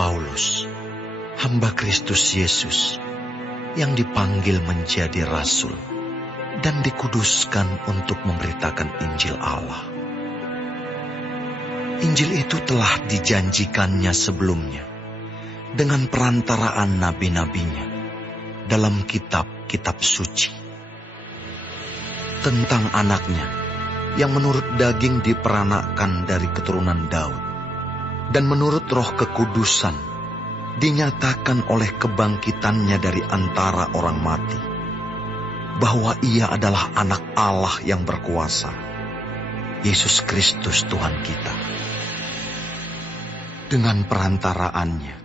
Paulus, hamba Kristus Yesus, yang dipanggil menjadi rasul dan dikuduskan untuk memberitakan Injil Allah. Injil itu telah dijanjikannya sebelumnya dengan perantaraan nabi-nabinya dalam kitab-kitab suci. Tentang anaknya yang menurut daging diperanakkan dari keturunan Daud dan menurut roh kekudusan dinyatakan oleh kebangkitannya dari antara orang mati, bahwa ia adalah anak Allah yang berkuasa, Yesus Kristus Tuhan kita. Dengan perantaraannya,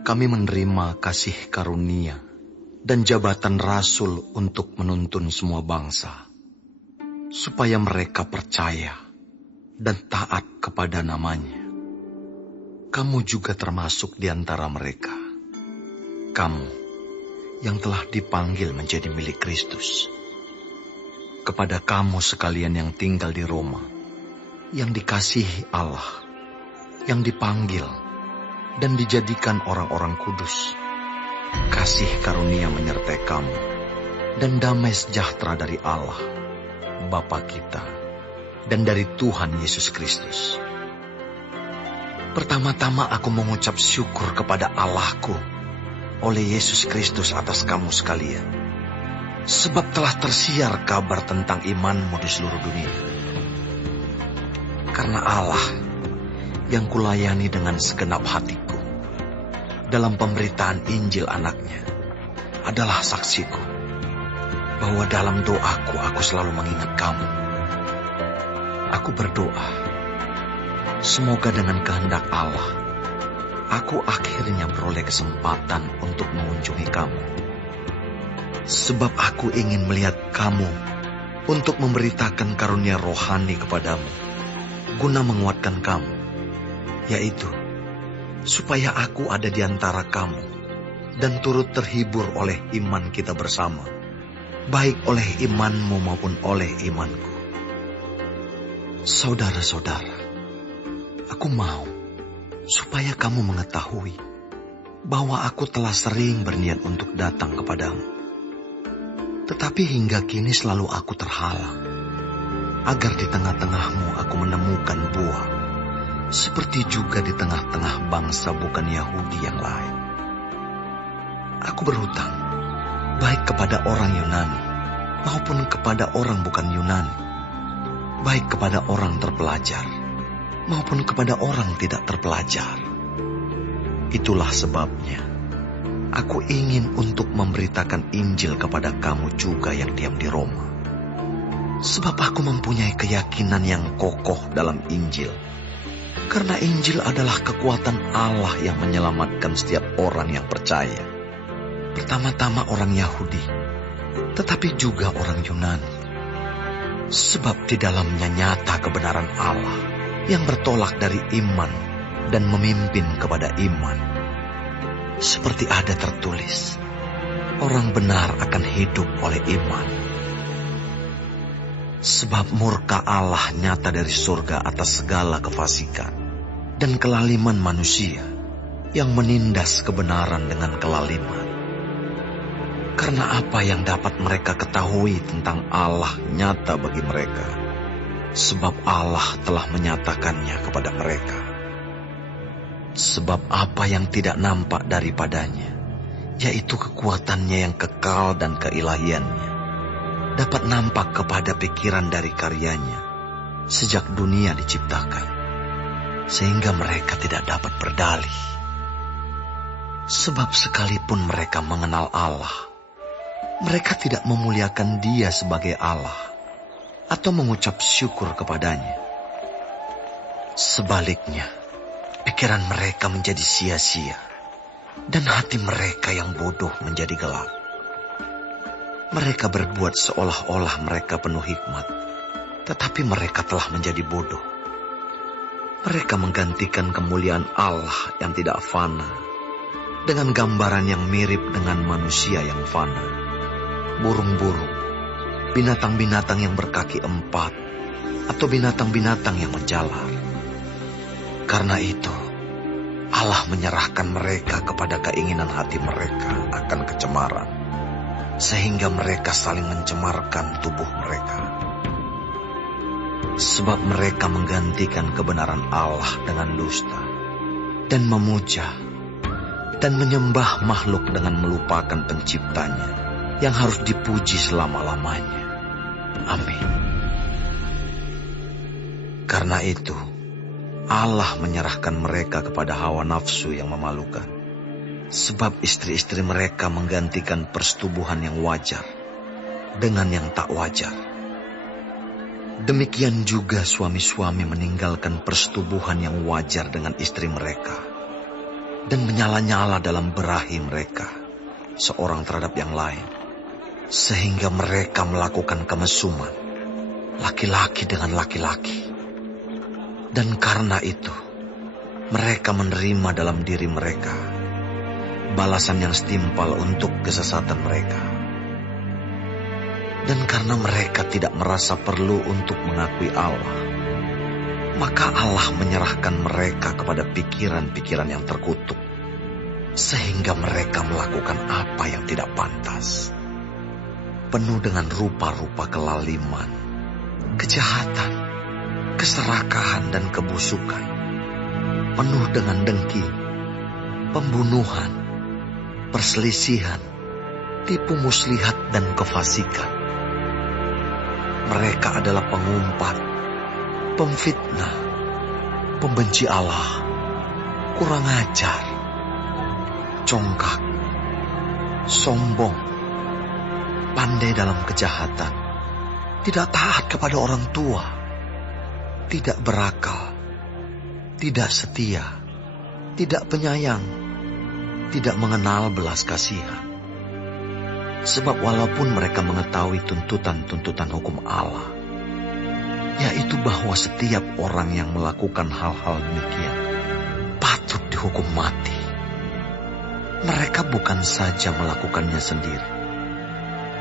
kami menerima kasih karunia dan jabatan rasul untuk menuntun semua bangsa, supaya mereka percaya dan taat kepada namanya. Kamu juga termasuk di antara mereka. Kamu yang telah dipanggil menjadi milik Kristus. Kepada kamu sekalian yang tinggal di Roma, yang dikasihi Allah, yang dipanggil dan dijadikan orang-orang kudus, kasih karunia menyertai kamu, dan damai sejahtera dari Allah, Bapa kita, dan dari Tuhan Yesus Kristus. Pertama-tama aku mengucap syukur kepada Allahku oleh Yesus Kristus atas kamu sekalian, sebab telah tersiar kabar tentang imanmu di seluruh dunia. Karena Allah yang kulayani dengan segenap hatiku dalam pemberitaan Injil anaknya adalah saksiku, bahwa dalam doaku aku selalu mengingat kamu. Aku berdoa, semoga dengan kehendak Allah, aku akhirnya beroleh kesempatan untuk mengunjungi kamu. Sebab aku ingin melihat kamu untuk memberitakan karunia rohani kepadamu, guna menguatkan kamu, yaitu supaya aku ada di antara kamu dan turut terhibur oleh iman kita bersama, baik oleh imanmu maupun oleh imanku. Saudara-saudara, aku mau supaya kamu mengetahui bahwa aku telah sering berniat untuk datang kepadamu. Tetapi hingga kini selalu aku terhalang, agar di tengah-tengahmu aku menemukan buah, seperti juga di tengah-tengah bangsa bukan Yahudi yang lain. Aku berhutang, baik kepada orang Yunani maupun kepada orang bukan Yunani, baik kepada orang terpelajar maupun kepada orang tidak terpelajar. Itulah sebabnya aku ingin untuk memberitakan Injil kepada kamu juga yang diam di Roma. Sebab aku mempunyai keyakinan yang kokoh dalam Injil. Karena Injil adalah kekuatan Allah yang menyelamatkan setiap orang yang percaya. Pertama-tama orang Yahudi, tetapi juga orang Yunani. Sebab di dalamnya nyata kebenaran Allah yang bertolak dari iman dan memimpin kepada iman. Seperti ada tertulis, orang benar akan hidup oleh iman. Sebab murka Allah nyata dari surga atas segala kefasikan dan kelaliman manusia yang menindas kebenaran dengan kelaliman. Karena apa yang dapat mereka ketahui tentang Allah nyata bagi mereka, sebab Allah telah menyatakannya kepada mereka. Sebab apa yang tidak nampak daripadanya, yaitu kekuatannya yang kekal dan keilahiannya, dapat nampak kepada pikiran dari karyanya sejak dunia diciptakan, sehingga mereka tidak dapat berdalih. Sebab sekalipun mereka mengenal Allah, mereka tidak memuliakan Dia sebagai Allah atau mengucap syukur kepadanya. Sebaliknya, pikiran mereka menjadi sia-sia dan hati mereka yang bodoh menjadi gelap. Mereka berbuat seolah-olah mereka penuh hikmat, tetapi mereka telah menjadi bodoh. Mereka menggantikan kemuliaan Allah yang tidak fana dengan gambaran yang mirip dengan manusia yang fana, burung-burung, binatang-binatang yang berkaki empat, atau binatang-binatang yang menjalar. Karena itu, Allah menyerahkan mereka kepada keinginan hati mereka akan kecemaran, sehingga mereka saling mencemarkan tubuh mereka. Sebab mereka menggantikan kebenaran Allah dengan dusta, dan memuja dan menyembah makhluk dengan melupakan penciptanya yang harus dipuji selama-lamanya. Amin. Karena itu, Allah menyerahkan mereka kepada hawa nafsu yang memalukan. Sebab istri-istri mereka menggantikan persetubuhan yang wajar dengan yang tak wajar. Demikian juga suami-suami meninggalkan persetubuhan yang wajar dengan istri mereka dan menyala-nyala dalam berahi mereka seorang terhadap yang lain, sehingga mereka melakukan kemesuman laki-laki dengan laki-laki. Dan karena itu, mereka menerima dalam diri mereka balasan yang setimpal untuk kesesatan mereka. Dan karena mereka tidak merasa perlu untuk mengakui Allah, maka Allah menyerahkan mereka kepada pikiran-pikiran yang terkutuk, sehingga mereka melakukan apa yang tidak pantas, penuh dengan rupa-rupa kelaliman, kejahatan, keserakahan dan kebusukan, penuh dengan dengki, pembunuhan, perselisihan, tipu muslihat dan kefasikan. Mereka adalah pengumpat, pemfitnah, pembenci Allah, kurang ajar, congkak, sombong, pandai dalam kejahatan, tidak taat kepada orang tua, tidak berakal, tidak setia, tidak penyayang, tidak mengenal belas kasihan. Sebab walaupun mereka mengetahui tuntutan-tuntutan hukum Allah, yaitu bahwa setiap orang yang melakukan hal-hal demikian patut dihukum mati, mereka bukan saja melakukannya sendiri,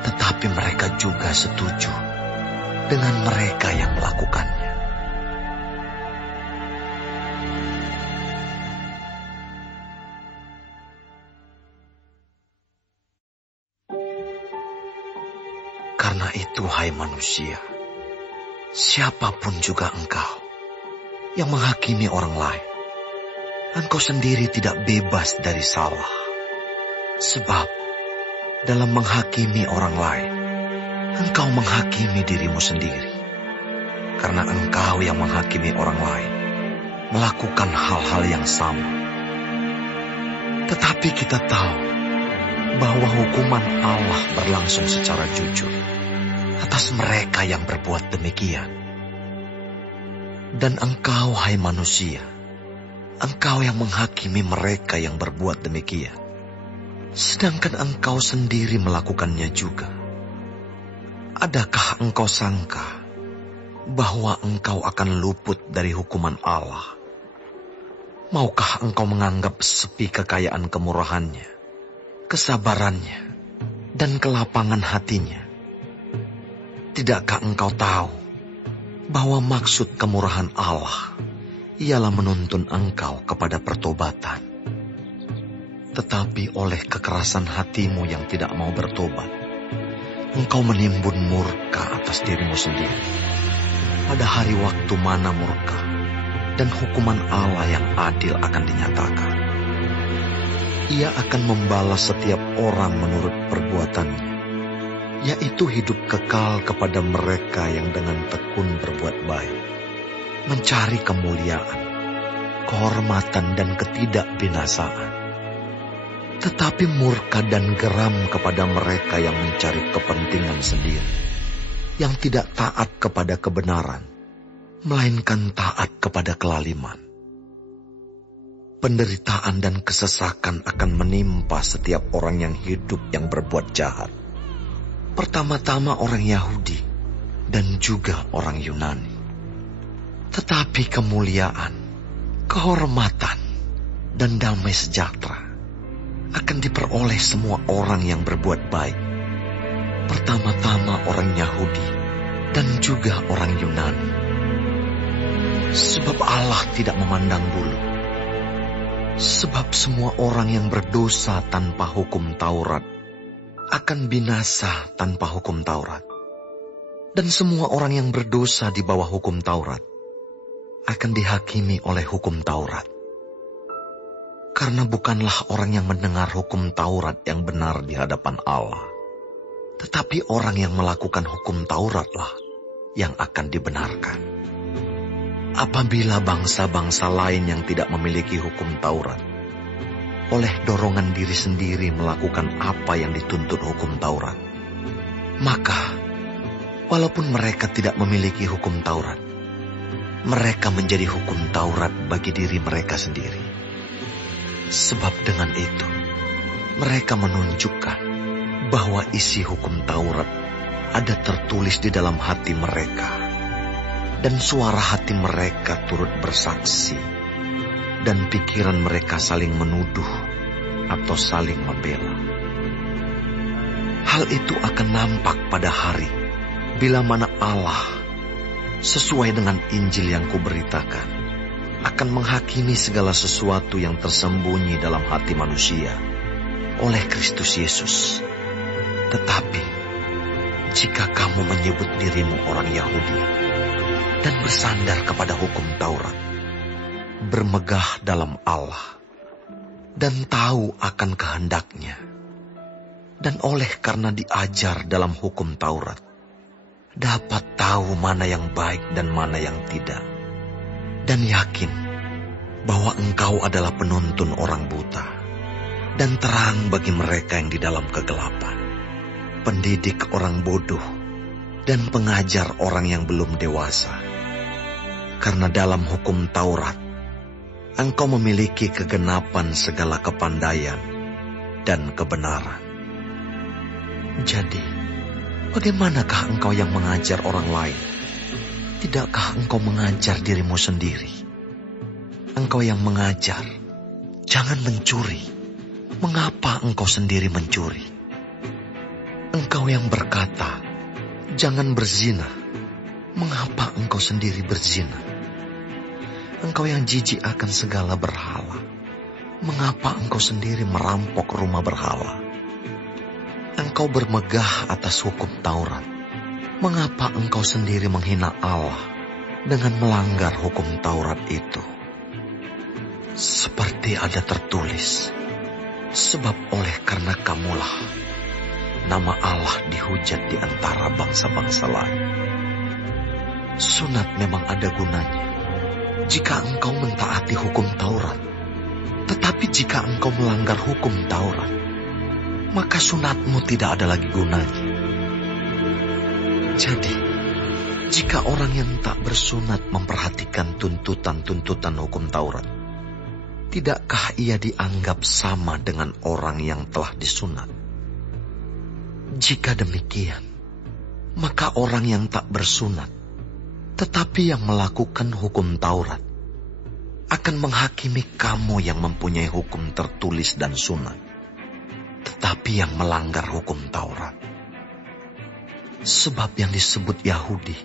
tetapi mereka juga setuju dengan mereka yang melakukannya. Karena itu, hai manusia, siapapun juga engkau yang menghakimi orang lain, engkau sendiri tidak bebas dari salah. Sebab dalam menghakimi orang lain, engkau menghakimi dirimu sendiri. Karena engkau yang menghakimi orang lain melakukan hal-hal yang sama. Tetapi kita tahu bahwa hukuman Allah berlangsung secara jujur atas mereka yang berbuat demikian. Dan engkau, hai manusia, engkau yang menghakimi mereka yang berbuat demikian, sedangkan engkau sendiri melakukannya juga. Adakah engkau sangka bahwa engkau akan luput dari hukuman Allah? Maukah engkau menganggap sepi kekayaan kemurahannya, kesabarannya, dan kelapangan hatinya? Tidakkah engkau tahu bahwa maksud kemurahan Allah ialah menuntun engkau kepada pertobatan? Tetapi oleh kekerasan hatimu yang tidak mau bertobat, engkau menimbun murka atas dirimu sendiri. Pada hari waktu mana murka dan hukuman Allah yang adil akan dinyatakan. Ia akan membalas setiap orang menurut perbuatannya, yaitu hidup kekal kepada mereka yang dengan tekun berbuat baik, mencari kemuliaan, kehormatan dan ketidakbinasaan. Tetapi murka dan geram kepada mereka yang mencari kepentingan sendiri, yang tidak taat kepada kebenaran, melainkan taat kepada kelaliman. Penderitaan dan kesesakan akan menimpa setiap orang yang hidup yang berbuat jahat. Pertama-tama orang Yahudi dan juga orang Yunani. Tetapi kemuliaan, kehormatan, dan damai sejahtera akan diperoleh semua orang yang berbuat baik. Pertama-tama orang Yahudi dan juga orang Yunani. Sebab Allah tidak memandang bulu, Sebab semua orang yang berdosa tanpa hukum Taurat akan binasa tanpa hukum Taurat. Dan semua orang yang berdosa di bawah hukum Taurat akan dihakimi oleh hukum Taurat. Karena bukanlah orang yang mendengar hukum Taurat yang benar di hadapan Allah, tetapi orang yang melakukan hukum Tauratlah yang akan dibenarkan. Apabila bangsa-bangsa lain yang tidak memiliki hukum Taurat, oleh dorongan diri sendiri melakukan apa yang dituntut hukum Taurat, maka walaupun mereka tidak memiliki hukum Taurat, mereka menjadi hukum Taurat bagi diri mereka sendiri. Sebab dengan itu, mereka menunjukkan bahwa isi hukum Taurat ada tertulis di dalam hati mereka, dan suara hati mereka turut bersaksi, dan pikiran mereka saling menuduh atau saling membela. Hal itu akan nampak pada hari bila mana Allah, sesuai dengan Injil yang kuberitakan, akan menghakimi segala sesuatu yang tersembunyi dalam hati manusia oleh Kristus Yesus. Tetapi, jika kamu menyebut dirimu orang Yahudi dan bersandar kepada hukum Taurat, bermegah dalam Allah, dan tahu akan kehendaknya, dan oleh karena diajar dalam hukum Taurat, dapat tahu mana yang baik dan mana yang tidak, dan yakin bahwa engkau adalah penuntun orang buta dan terang bagi mereka yang di dalam kegelapan, pendidik orang bodoh dan pengajar orang yang belum dewasa. Karena dalam hukum Taurat, engkau memiliki kegenapan segala kepandaian dan kebenaran. Jadi, bagaimanakah engkau yang mengajar orang lain? Tidakkah engkau mengajar dirimu sendiri? Engkau yang mengajar, jangan mencuri. Mengapa engkau sendiri mencuri? Engkau yang berkata, jangan berzina. Mengapa engkau sendiri berzina? Engkau yang jijik akan segala berhala. Mengapa engkau sendiri merampok rumah berhala? Engkau bermegah atas hukum Taurat. Mengapa engkau sendiri menghina Allah dengan melanggar hukum Taurat itu? Seperti ada tertulis, sebab oleh karena kamulah nama Allah dihujat di antara bangsa-bangsa lain. Sunat memang ada gunanya jika engkau mentaati hukum Taurat. Tetapi jika engkau melanggar hukum Taurat, maka sunatmu tidak ada lagi gunanya. Jadi, jika orang yang tak bersunat memperhatikan tuntutan-tuntutan hukum Taurat, tidakkah ia dianggap sama dengan orang yang telah disunat? Jika demikian, maka orang yang tak bersunat, tetapi yang melakukan hukum Taurat, akan menghakimi kamu yang mempunyai hukum tertulis dan sunat, tetapi yang melanggar hukum Taurat. Sebab yang disebut Yahudi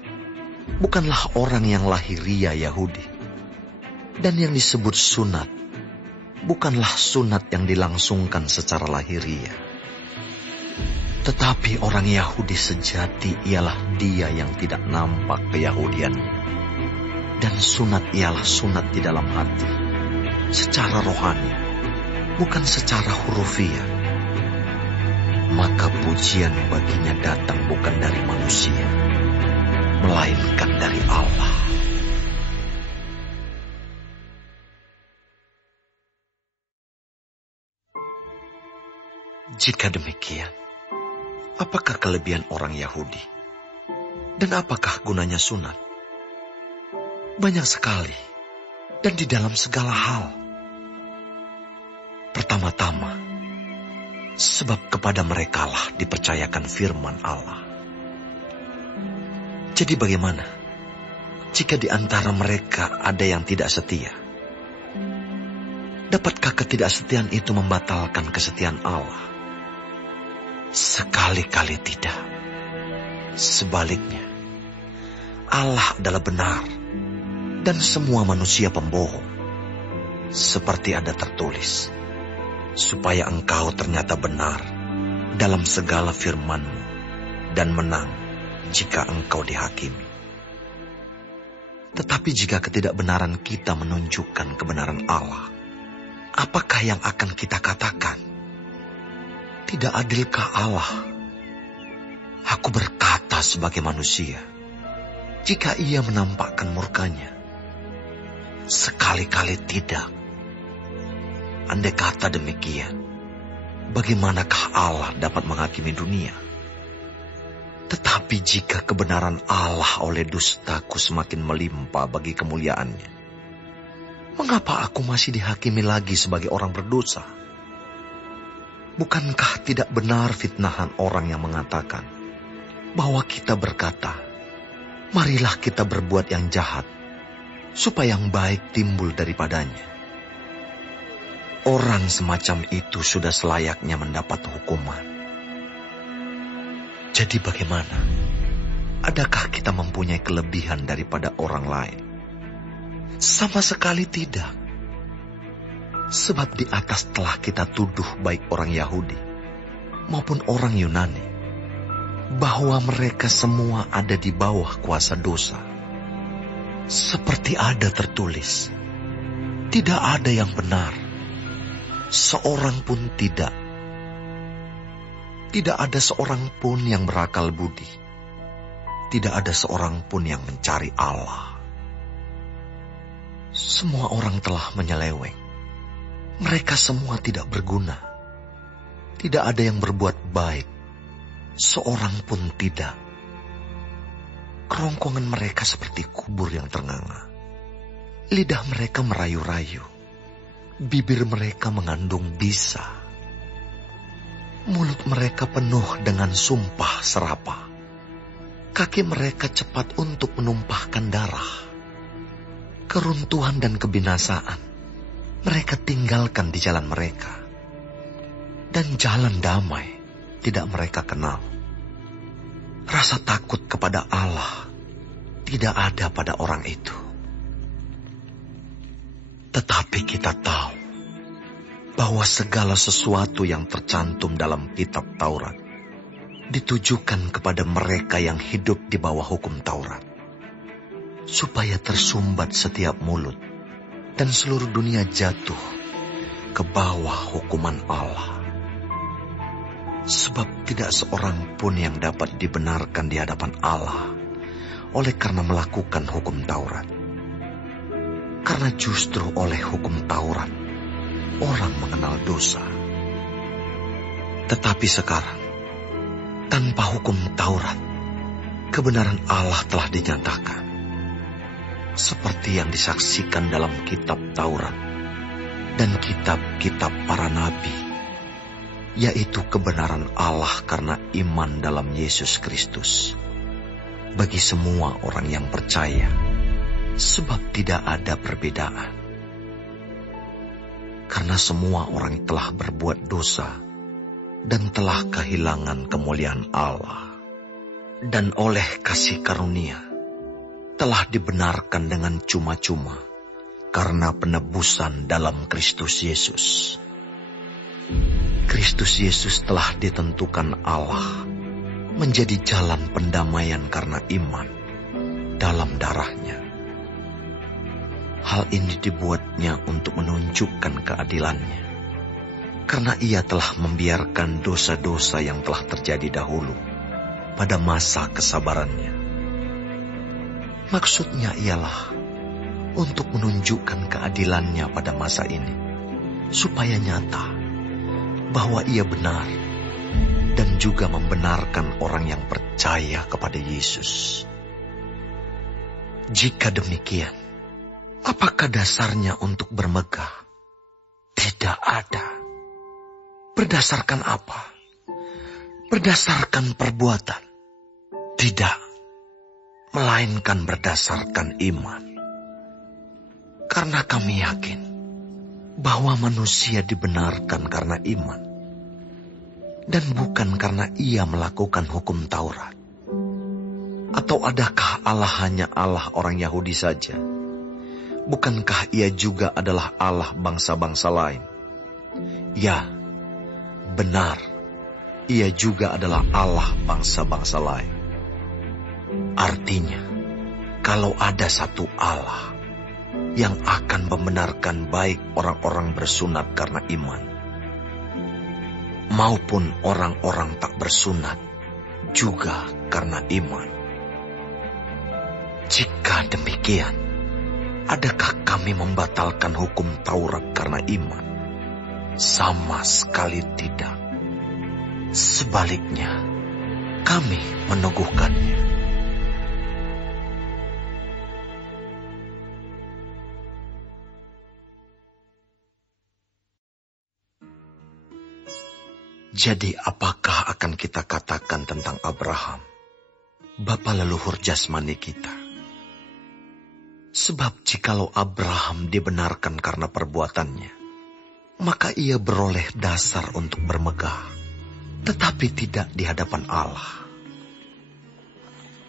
bukanlah orang yang lahiriah Yahudi, dan yang disebut sunat bukanlah sunat yang dilangsungkan secara lahiriah. Tetapi orang Yahudi sejati ialah dia yang tidak nampak keyahudiannya, dan sunat ialah sunat di dalam hati, secara rohani, bukan secara hurufiah. Maka pujian baginya datang bukan dari manusia, melainkan dari Allah. Jika demikian, apakah kelebihan orang Yahudi? Dan apakah gunanya sunat? Banyak sekali, dan di dalam segala hal. Pertama-tama, sebab kepada merekalah dipercayakan firman Allah. Jadi bagaimana jika di antara mereka ada yang tidak setia? Dapatkah ketidaksetiaan itu membatalkan kesetiaan Allah? Sekali-kali tidak. Sebaliknya, Allah adalah benar dan semua manusia pembohong. seperti ada tertulis, supaya engkau ternyata benar dalam segala firman-Mu dan menang jika engkau dihakimi. Tetapi jika ketidakbenaran kita menunjukkan kebenaran Allah, apakah yang akan kita katakan? Tidak adilkah Allah? Aku berkata sebagai manusia, jika Ia menampakkan murkanya, sekali-kali tidak. Andai kata demikian, bagaimanakah Allah dapat menghakimi dunia? Tetapi jika kebenaran Allah oleh dustaku semakin melimpah bagi kemuliaannya, mengapa aku masih dihakimi lagi sebagai orang berdosa? Bukankah tidak benar fitnahan orang yang mengatakan bahwa kita berkata, marilah kita berbuat yang jahat, supaya yang baik timbul daripadanya? Orang semacam itu sudah selayaknya mendapat hukuman. Jadi bagaimana? Adakah kita mempunyai kelebihan daripada orang lain? Sama sekali tidak. Sebab di atas telah kita tuduh baik orang Yahudi maupun orang Yunani, bahwa mereka semua ada di bawah kuasa dosa. Seperti ada tertulis, tidak ada yang benar, seorang pun tidak. Tidak ada seorang pun yang berakal budi. Tidak ada seorang pun yang mencari Allah. Semua orang telah menyeleweng. Mereka semua tidak berguna. Tidak ada yang berbuat baik. Seorang pun tidak. Kerongkongan mereka seperti kubur yang ternganga. Lidah mereka merayu-rayu. Bibir mereka mengandung bisa. Mulut mereka penuh dengan sumpah serapah. Kaki mereka cepat untuk menumpahkan darah. Keruntuhan dan kebinasaan mereka tinggalkan di jalan mereka. Dan jalan damai tidak mereka kenal. Rasa takut kepada Allah tidak ada pada orang itu. Tetapi kita tahu bahwa segala sesuatu yang tercantum dalam kitab Taurat ditujukan kepada mereka yang hidup di bawah hukum Taurat, supaya tersumbat setiap mulut dan seluruh dunia jatuh ke bawah hukuman Allah. Sebab tidak seorang pun yang dapat dibenarkan di hadapan Allah oleh karena melakukan hukum Taurat. Karena justru oleh hukum Taurat orang mengenal dosa. Tetapi sekarang, tanpa hukum Taurat, kebenaran Allah telah dinyatakan. Seperti yang disaksikan dalam kitab Taurat dan kitab-kitab para nabi, yaitu kebenaran Allah karena iman dalam Yesus Kristus bagi semua orang yang percaya, sebab tidak ada perbedaan. Karena semua orang telah berbuat dosa dan telah kehilangan kemuliaan Allah, dan oleh kasih karunia telah dibenarkan dengan cuma-cuma karena penebusan dalam Kristus Yesus. Kristus Yesus telah ditentukan Allah menjadi jalan pendamaian karena iman dalam darahnya. Hal ini dibuatnya untuk menunjukkan keadilannya, karena ia telah membiarkan dosa-dosa yang telah terjadi dahulu pada masa kesabarannya. Maksudnya ialah untuk menunjukkan keadilannya pada masa ini, supaya nyata bahwa ia benar dan juga membenarkan orang yang percaya kepada Yesus. Jika demikian, apakah dasarnya untuk bermegah? Tidak ada. Berdasarkan apa? Berdasarkan perbuatan? Tidak. Melainkan berdasarkan iman. Karena kami yakin bahwa manusia dibenarkan karena iman, dan bukan karena ia melakukan hukum Taurat. Atau adakah Allah hanya Allah orang Yahudi saja? bukankah ia juga adalah Allah bangsa-bangsa lain? Ya, benar, ia juga adalah Allah bangsa-bangsa lain. Artinya, kalau ada satu Allah yang akan membenarkan baik orang-orang bersunat karena iman, maupun orang-orang tak bersunat juga karena iman. Jika demikian, adakah kami membatalkan hukum Taurat karena iman? Sama sekali tidak. Sebaliknya, kami meneguhkannya. Jadi apakah akan kita katakan tentang Abraham, bapa leluhur jasmani kita? Sebab jikalau Abraham dibenarkan karena perbuatannya, maka ia beroleh dasar untuk bermegah, tetapi tidak di hadapan Allah.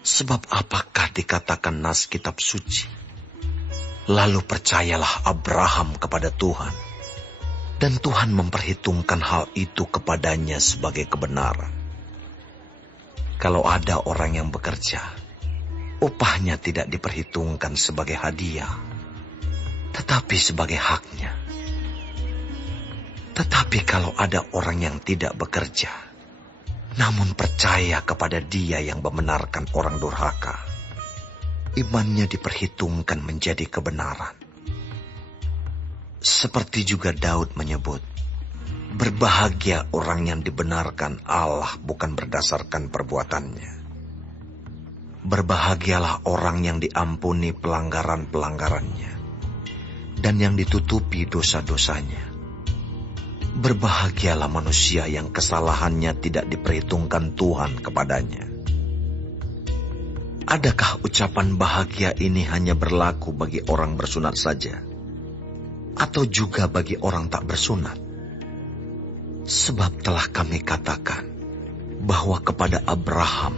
Sebab apakah dikatakan nas kitab suci? Lalu percayalah Abraham kepada Tuhan, dan Tuhan memperhitungkan hal itu kepadanya sebagai kebenaran. Kalau ada orang yang bekerja, upahnya tidak diperhitungkan sebagai hadiah, tetapi sebagai haknya. Tetapi kalau ada orang yang tidak bekerja, namun percaya kepada Dia yang membenarkan orang durhaka, imannya diperhitungkan menjadi kebenaran. Seperti juga Daud menyebut, berbahagia orang yang dibenarkan Allah bukan berdasarkan perbuatannya. Berbahagialah orang yang diampuni pelanggaran-pelanggarannya, dan yang ditutupi dosa-dosanya. Berbahagialah manusia yang kesalahannya tidak diperhitungkan Tuhan kepadanya. Adakah ucapan bahagia ini hanya berlaku bagi orang bersunat saja, atau juga bagi orang tak bersunat? Sebab telah kami katakan bahwa kepada Abraham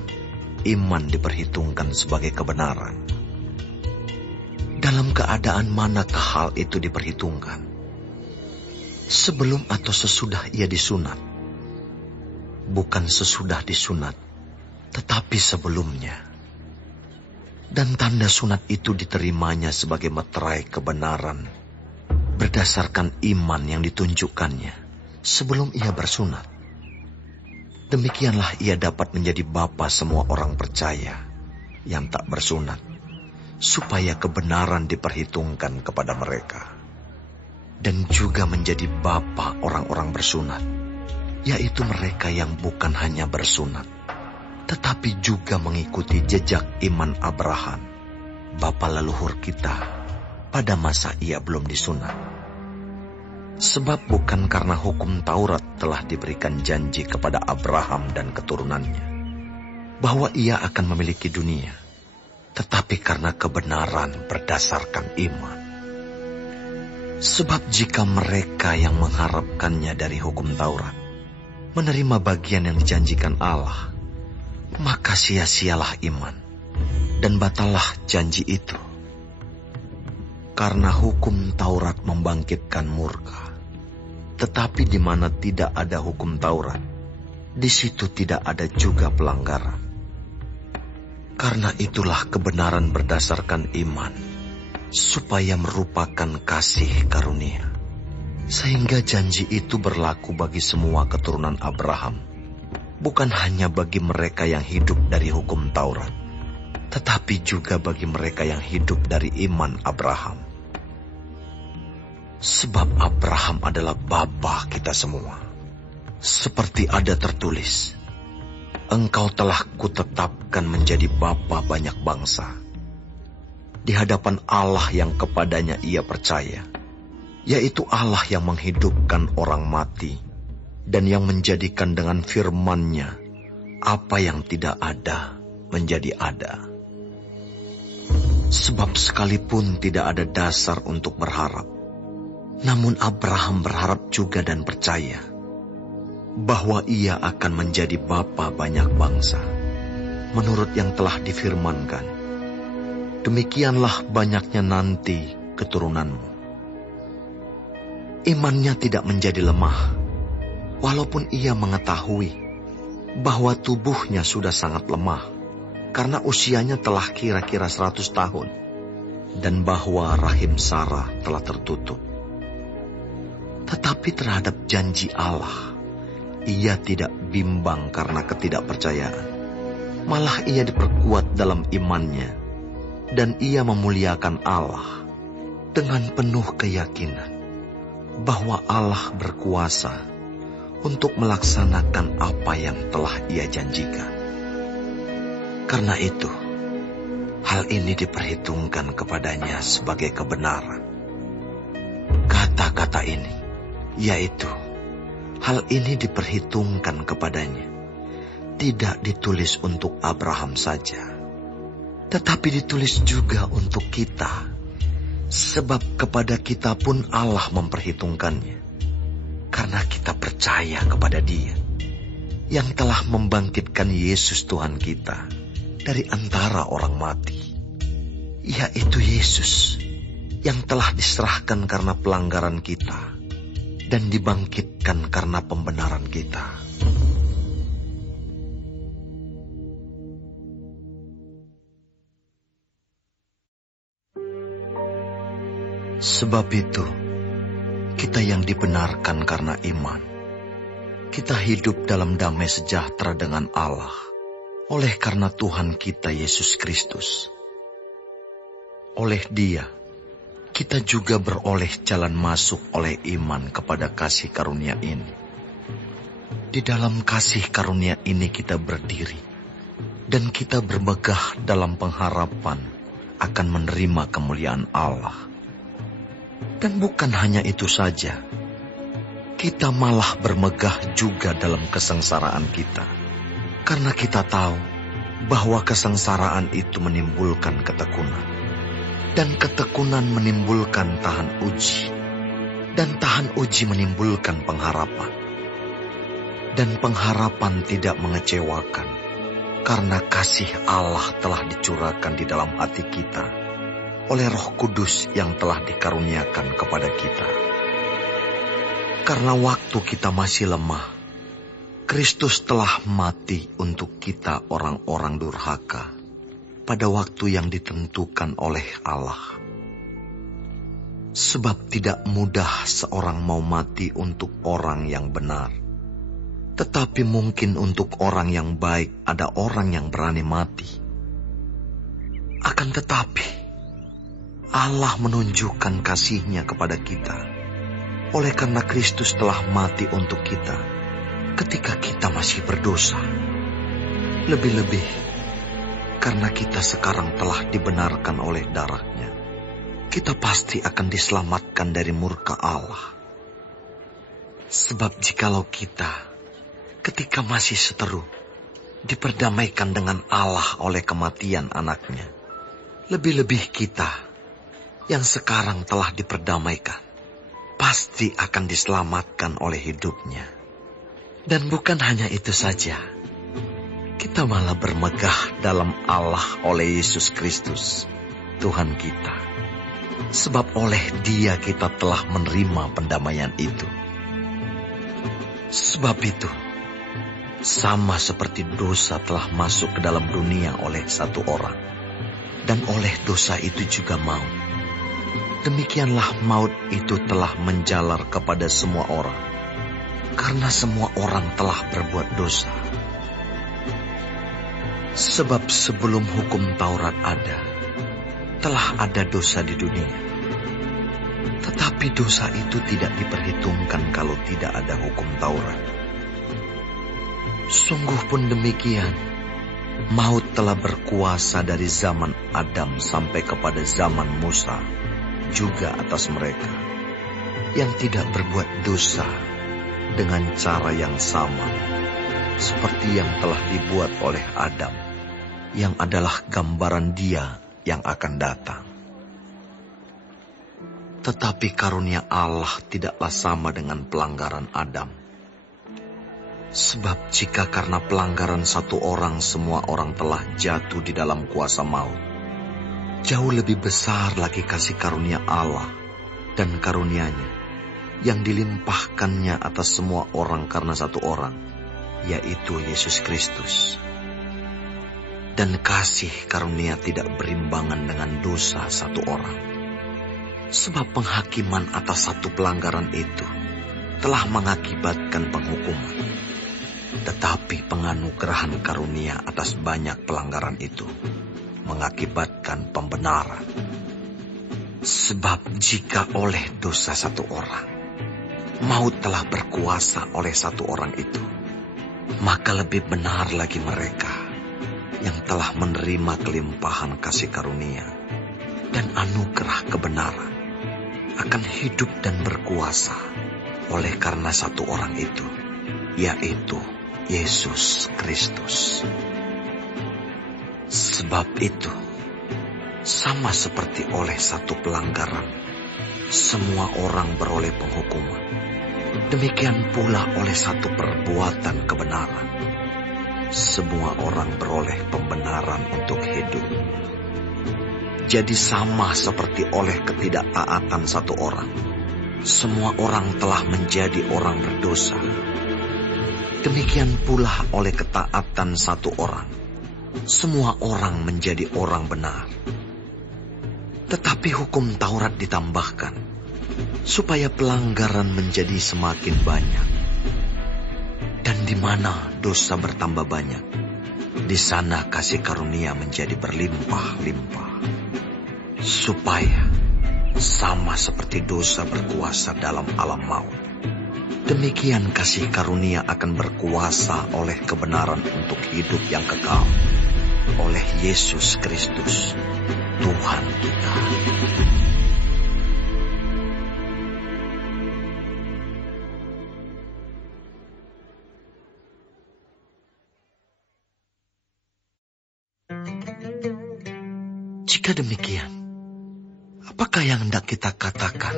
iman diperhitungkan sebagai kebenaran. Dalam keadaan manakah hal itu diperhitungkan? Sebelum atau sesudah ia disunat? Bukan sesudah disunat, tetapi sebelumnya. Dan tanda sunat itu diterimanya sebagai meterai kebenaran berdasarkan iman yang ditunjukkannya sebelum ia bersunat. Demikianlah ia dapat menjadi bapa semua orang percaya yang tak bersunat, supaya kebenaran diperhitungkan kepada mereka. Dan juga menjadi bapa orang-orang bersunat, yaitu mereka yang bukan hanya bersunat, tetapi juga mengikuti jejak iman Abraham, bapa leluhur kita, pada masa ia belum disunat. Sebab bukan karena hukum Taurat telah diberikan janji kepada Abraham dan keturunannya, bahwa ia akan memiliki dunia, tetapi karena kebenaran berdasarkan iman. Sebab jika mereka yang mengharapkannya dari hukum Taurat menerima bagian yang dijanjikan Allah, maka sia-sialah iman, dan batallah janji itu. Karena hukum Taurat membangkitkan murka, tetapi di mana tidak ada hukum Taurat, di situ tidak ada juga pelanggaran. Karena itulah kebenaran berdasarkan iman, supaya merupakan kasih karunia, sehingga janji itu berlaku bagi semua keturunan Abraham, bukan hanya bagi mereka yang hidup dari hukum Taurat, tetapi juga bagi mereka yang hidup dari iman Abraham. Sebab Abraham adalah bapa kita semua. Seperti ada tertulis, engkau telah kutetapkan menjadi bapa banyak bangsa, di hadapan Allah yang kepadanya ia percaya, yaitu Allah yang menghidupkan orang mati, dan yang menjadikan dengan firman-Nya apa yang tidak ada menjadi ada. Sebab sekalipun tidak ada dasar untuk berharap, namun Abraham berharap juga dan percaya bahwa ia akan menjadi bapa banyak bangsa, menurut yang telah difirmankan. Demikianlah banyaknya nanti keturunanmu. Imannya tidak menjadi lemah, walaupun ia mengetahui bahwa tubuhnya sudah sangat lemah, karena usianya telah kira-kira 100 tahun, dan bahwa rahim Sarah telah tertutup. Tetapi terhadap janji Allah, ia tidak bimbang karena ketidakpercayaan. Malah ia diperkuat dalam imannya, dan ia memuliakan Allah dengan penuh keyakinan bahwa Allah berkuasa untuk melaksanakan apa yang telah ia janjikan. Karena itu, hal ini diperhitungkan kepadanya sebagai kebenaran. Kata-kata ini, yaitu hal ini diperhitungkan kepadanya, tidak ditulis untuk Abraham saja, tetapi ditulis juga untuk kita, sebab kepada kita pun Allah memperhitungkannya, karena kita percaya kepada Dia yang telah membangkitkan Yesus Tuhan kita dari antara orang mati, yaitu Yesus yang telah diserahkan karena pelanggaran kita dan dibangkitkan karena pembenaran kita. Sebab itu, kita yang dibenarkan karena iman, kita hidup dalam damai sejahtera dengan Allah, oleh karena Tuhan kita Yesus Kristus. Oleh Dia, kita juga beroleh jalan masuk oleh iman kepada kasih karunia ini. Di dalam kasih karunia ini kita berdiri, dan kita bermegah dalam pengharapan akan menerima kemuliaan Allah. Dan bukan hanya itu saja, kita malah bermegah juga dalam kesengsaraan kita, karena kita tahu bahwa kesengsaraan itu menimbulkan ketekunan, dan ketekunan menimbulkan tahan uji, dan tahan uji menimbulkan pengharapan. Dan pengharapan tidak mengecewakan, karena kasih Allah telah dicurahkan di dalam hati kita oleh Roh Kudus yang telah dikaruniakan kepada kita. Karena waktu kita masih lemah, Kristus telah mati untuk kita orang-orang durhaka pada waktu yang ditentukan oleh Allah. Sebab tidak mudah seorang mau mati untuk orang yang benar, tetapi mungkin untuk orang yang baik ada orang yang berani mati. Akan tetapi, Allah menunjukkan kasih-Nya kepada kita, oleh karena Kristus telah mati untuk kita ketika kita masih berdosa. Lebih-lebih, karena kita sekarang telah dibenarkan oleh darah-Nya, kita pasti akan diselamatkan dari murka Allah. Sebab jikalau kita, ketika masih seteru, diperdamaikan dengan Allah oleh kematian anaknya, lebih-lebih kita yang sekarang telah diperdamaikan, pasti akan diselamatkan oleh hidupnya. Dan bukan hanya itu saja, kita malah bermegah dalam Allah oleh Yesus Kristus, Tuhan kita. Sebab oleh Dia kita telah menerima pendamaian itu. Sebab itu, sama seperti dosa telah masuk ke dalam dunia oleh satu orang, dan oleh dosa itu juga maut, demikianlah maut itu telah menjalar kepada semua orang, karena semua orang telah berbuat dosa. Sebab sebelum hukum Taurat ada, telah ada dosa di dunia. Tetapi dosa itu tidak diperhitungkan kalau tidak ada hukum Taurat. Sungguh pun demikian, maut telah berkuasa dari zaman Adam sampai kepada zaman Musa, juga atas mereka yang tidak berbuat dosa dengan cara yang sama seperti yang telah dibuat oleh Adam, yang adalah gambaran Dia yang akan datang. Tetapi karunia Allah tidaklah sama dengan pelanggaran Adam. Sebab jika karena pelanggaran satu orang semua orang telah jatuh di dalam kuasa maut, Jauh lebih besar lagi kasih karunia Allah dan karunia-Nya yang dilimpahkannya atas semua orang karena satu orang, yaitu Yesus Kristus. Dan kasih karunia tidak berimbangan dengan dosa satu orang. Sebab penghakiman atas satu pelanggaran itu telah mengakibatkan penghukuman. Tetapi penganugerahan karunia atas banyak pelanggaran itu mengakibatkan pembenaran. Sebab jika oleh dosa satu orang, maut telah berkuasa oleh satu orang itu, maka lebih benar lagi mereka yang telah menerima kelimpahan kasih karunia dan anugerah kebenaran akan hidup dan berkuasa oleh karena satu orang itu, yaitu Yesus Kristus. Sebab itu, sama seperti oleh satu pelanggaran, semua orang beroleh penghukuman. Demikian pula oleh satu perbuatan kebenaran, semua orang beroleh pembenaran untuk hidup. Jadi sama seperti oleh ketidaktaatan satu orang, semua orang telah menjadi orang berdosa. Demikian pula oleh ketaatan satu orang, semua orang menjadi orang benar. Tetapi hukum Taurat ditambahkan, supaya pelanggaran menjadi semakin banyak. Dan di mana dosa bertambah banyak, di sana kasih karunia menjadi berlimpah-limpah. Supaya sama seperti dosa berkuasa dalam alam maut, demikian kasih karunia akan berkuasa oleh kebenaran untuk hidup yang kekal, oleh Yesus Kristus, Tuhan kita. Jika demikian, apakah yang hendak kita katakan?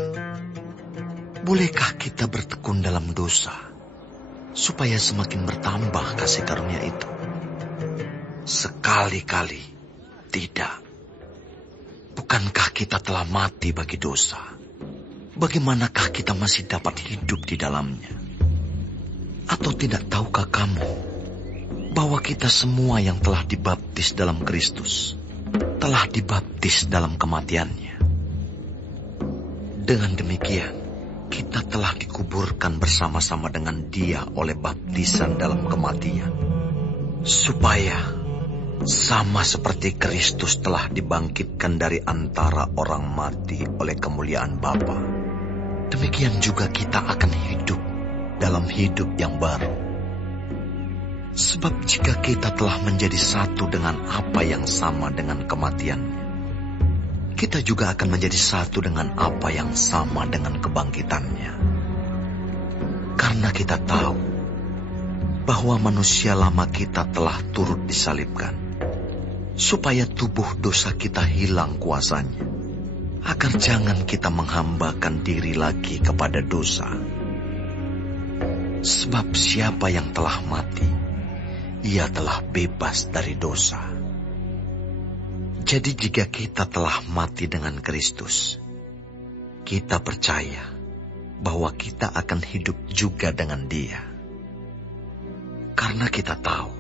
Bolehkah kita bertekun dalam dosa, supaya semakin bertambah kasih karunia itu? Sekali-kali tidak. Bukankah kita telah mati bagi dosa? Bagaimanakah kita masih dapat hidup di dalamnya? Atau tidak tahukah kamu bahwa kita semua yang telah dibaptis dalam Kristus telah dibaptis dalam kematiannya? Dengan demikian, kita telah dikuburkan bersama-sama dengan Dia oleh baptisan dalam kematian, supaya sama seperti Kristus telah dibangkitkan dari antara orang mati oleh kemuliaan Bapa, demikian juga kita akan hidup dalam hidup yang baru. Sebab jika kita telah menjadi satu dengan apa yang sama dengan kematiannya, kita juga akan menjadi satu dengan apa yang sama dengan kebangkitannya. Karena kita tahu bahwa manusia lama kita telah turut disalibkan, supaya tubuh dosa kita hilang kuasanya, agar jangan kita menghambakan diri lagi kepada dosa. Sebab siapa yang telah mati, ia telah bebas dari dosa. Jadi jika kita telah mati dengan Kristus, kita percaya bahwa kita akan hidup juga dengan Dia. Karena kita tahu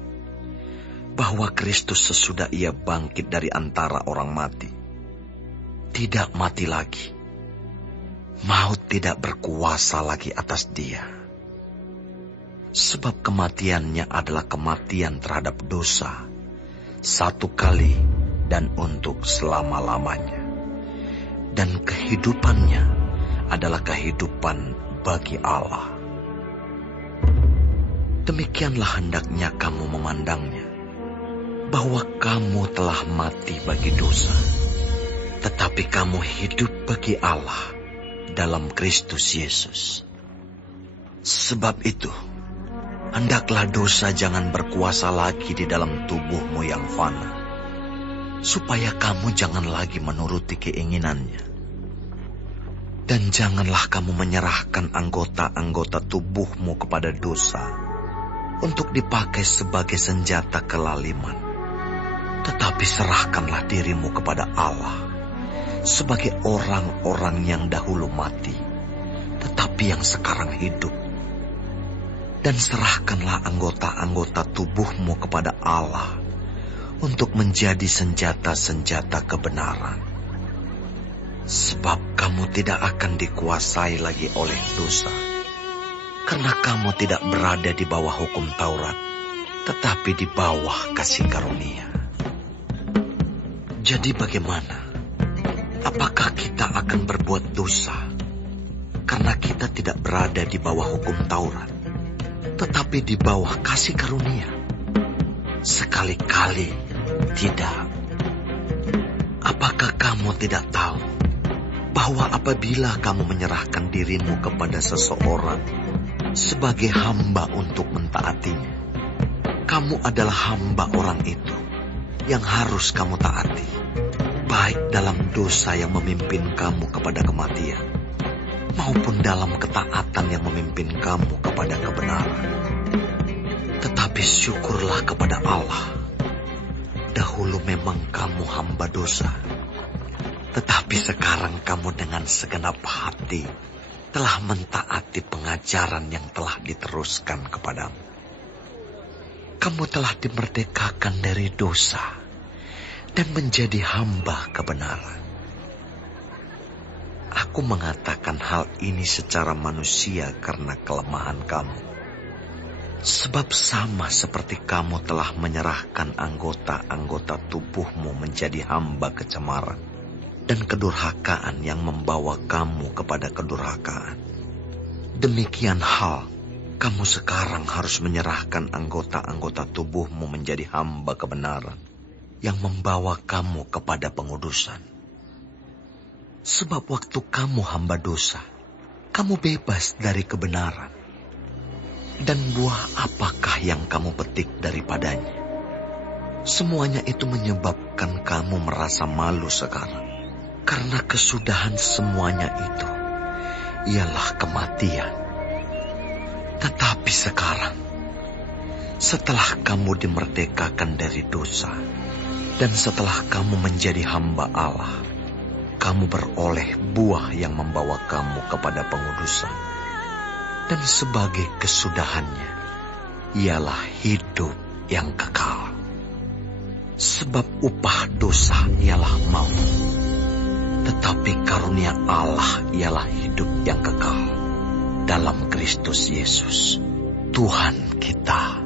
bahwa Kristus sesudah Ia bangkit dari antara orang mati, tidak mati lagi. Maut tidak berkuasa lagi atas Dia. Sebab kematiannya adalah kematian terhadap dosa, satu kali dan untuk selama-lamanya. Dan kehidupannya adalah kehidupan bagi Allah. Demikianlah hendaknya kamu memandangnya, bahwa kamu telah mati bagi dosa, tetapi kamu hidup bagi Allah dalam Kristus Yesus. Sebab itu, hendaklah dosa jangan berkuasa lagi di dalam tubuhmu yang fana, supaya kamu jangan lagi menuruti keinginannya. Dan janganlah kamu menyerahkan anggota-anggota tubuhmu kepada dosa untuk dipakai sebagai senjata kelaliman. Tetapi serahkanlah dirimu kepada Allah sebagai orang-orang yang dahulu mati, tetapi yang sekarang hidup. Dan serahkanlah anggota-anggota tubuhmu kepada Allah untuk menjadi senjata-senjata kebenaran. Sebab kamu tidak akan dikuasai lagi oleh dosa, karena kamu tidak berada di bawah hukum Taurat, tetapi di bawah kasih karunia. Jadi bagaimana? Apakah kita akan berbuat dosa karena kita tidak berada di bawah hukum Taurat, tetapi di bawah kasih karunia? Sekali-kali tidak. Apakah kamu tidak tahu bahwa apabila kamu menyerahkan dirimu kepada seseorang sebagai hamba untuk mentaatinya, kamu adalah hamba orang itu yang harus kamu taati, baik dalam dosa yang memimpin kamu kepada kematian, maupun dalam ketaatan yang memimpin kamu kepada kebenaran. Tetapi syukurlah kepada Allah, dahulu memang kamu hamba dosa, tetapi sekarang kamu dengan segenap hati telah mentaati pengajaran yang telah diteruskan kepadamu. Kamu telah dimerdekakan dari dosa dan menjadi hamba kebenaran. Aku mengatakan hal ini secara manusia karena kelemahan kamu. Sebab sama seperti kamu telah menyerahkan anggota-anggota tubuhmu menjadi hamba kecemaran dan kedurhakaan yang membawa kamu kepada kedurhakaan, demikian hal kamu sekarang harus menyerahkan anggota-anggota tubuhmu menjadi hamba kebenaran yang membawa kamu kepada pengudusan. Sebab waktu kamu hamba dosa, kamu bebas dari kebenaran. Dan buah apakah yang kamu petik daripadanya? Semuanya itu menyebabkan kamu merasa malu sekarang. Karena kesudahan semuanya itu ialah kematian. Tetapi sekarang, setelah kamu dimerdekakan dari dosa, dan setelah kamu menjadi hamba Allah, kamu beroleh buah yang membawa kamu kepada pengudusan. Dan sebagai kesudahannya, ialah hidup yang kekal. Sebab upah dosa ialah maut, tetapi karunia Allah ialah hidup yang kekal dalam Kristus Yesus, Tuhan kita.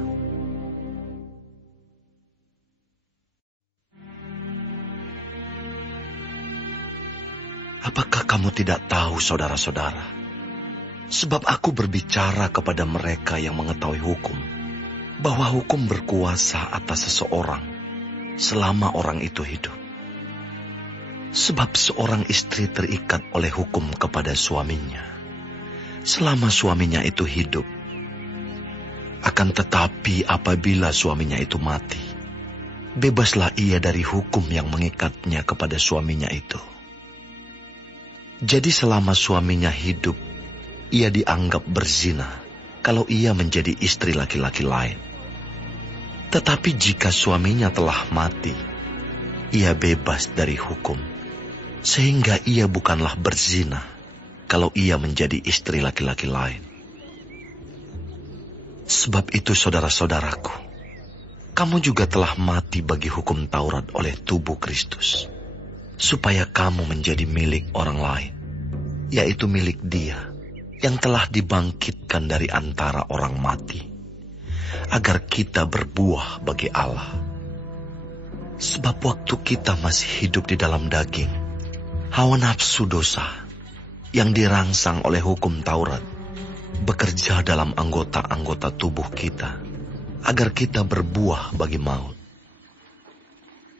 Apakah kamu tidak tahu, saudara-saudara? Sebab aku berbicara kepada mereka yang mengetahui hukum, bahwa hukum berkuasa atas seseorang selama orang itu hidup. Sebab seorang istri terikat oleh hukum kepada suaminya selama suaminya itu hidup. Akan tetapi apabila suaminya itu mati, bebaslah ia dari hukum yang mengikatnya kepada suaminya itu. Jadi selama suaminya hidup, ia dianggap berzina kalau ia menjadi istri laki-laki lain. Tetapi jika suaminya telah mati, ia bebas dari hukum, sehingga ia bukanlah berzina kalau ia menjadi istri laki-laki lain. Sebab itu saudara-saudaraku, kamu juga telah mati bagi hukum Taurat oleh tubuh Kristus, supaya kamu menjadi milik orang lain, yaitu milik Dia yang telah dibangkitkan dari antara orang mati, agar kita berbuah bagi Allah. Sebab waktu kita masih hidup di dalam daging, hawa nafsu dosa yang dirangsang oleh hukum Taurat bekerja dalam anggota-anggota tubuh kita, agar kita berbuah bagi maut.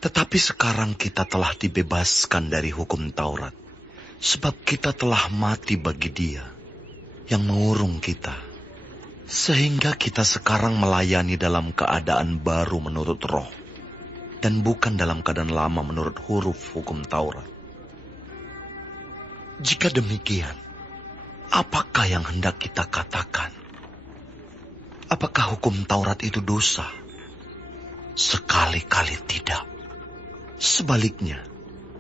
Tetapi sekarang kita telah dibebaskan dari hukum Taurat, sebab kita telah mati bagi Dia yang mengurung kita, sehingga kita sekarang melayani dalam keadaan baru menurut roh, dan bukan dalam keadaan lama menurut huruf hukum Taurat. Jika demikian, apakah yang hendak kita katakan? Apakah hukum Taurat itu dosa? Sekali-kali tidak. Sebaliknya,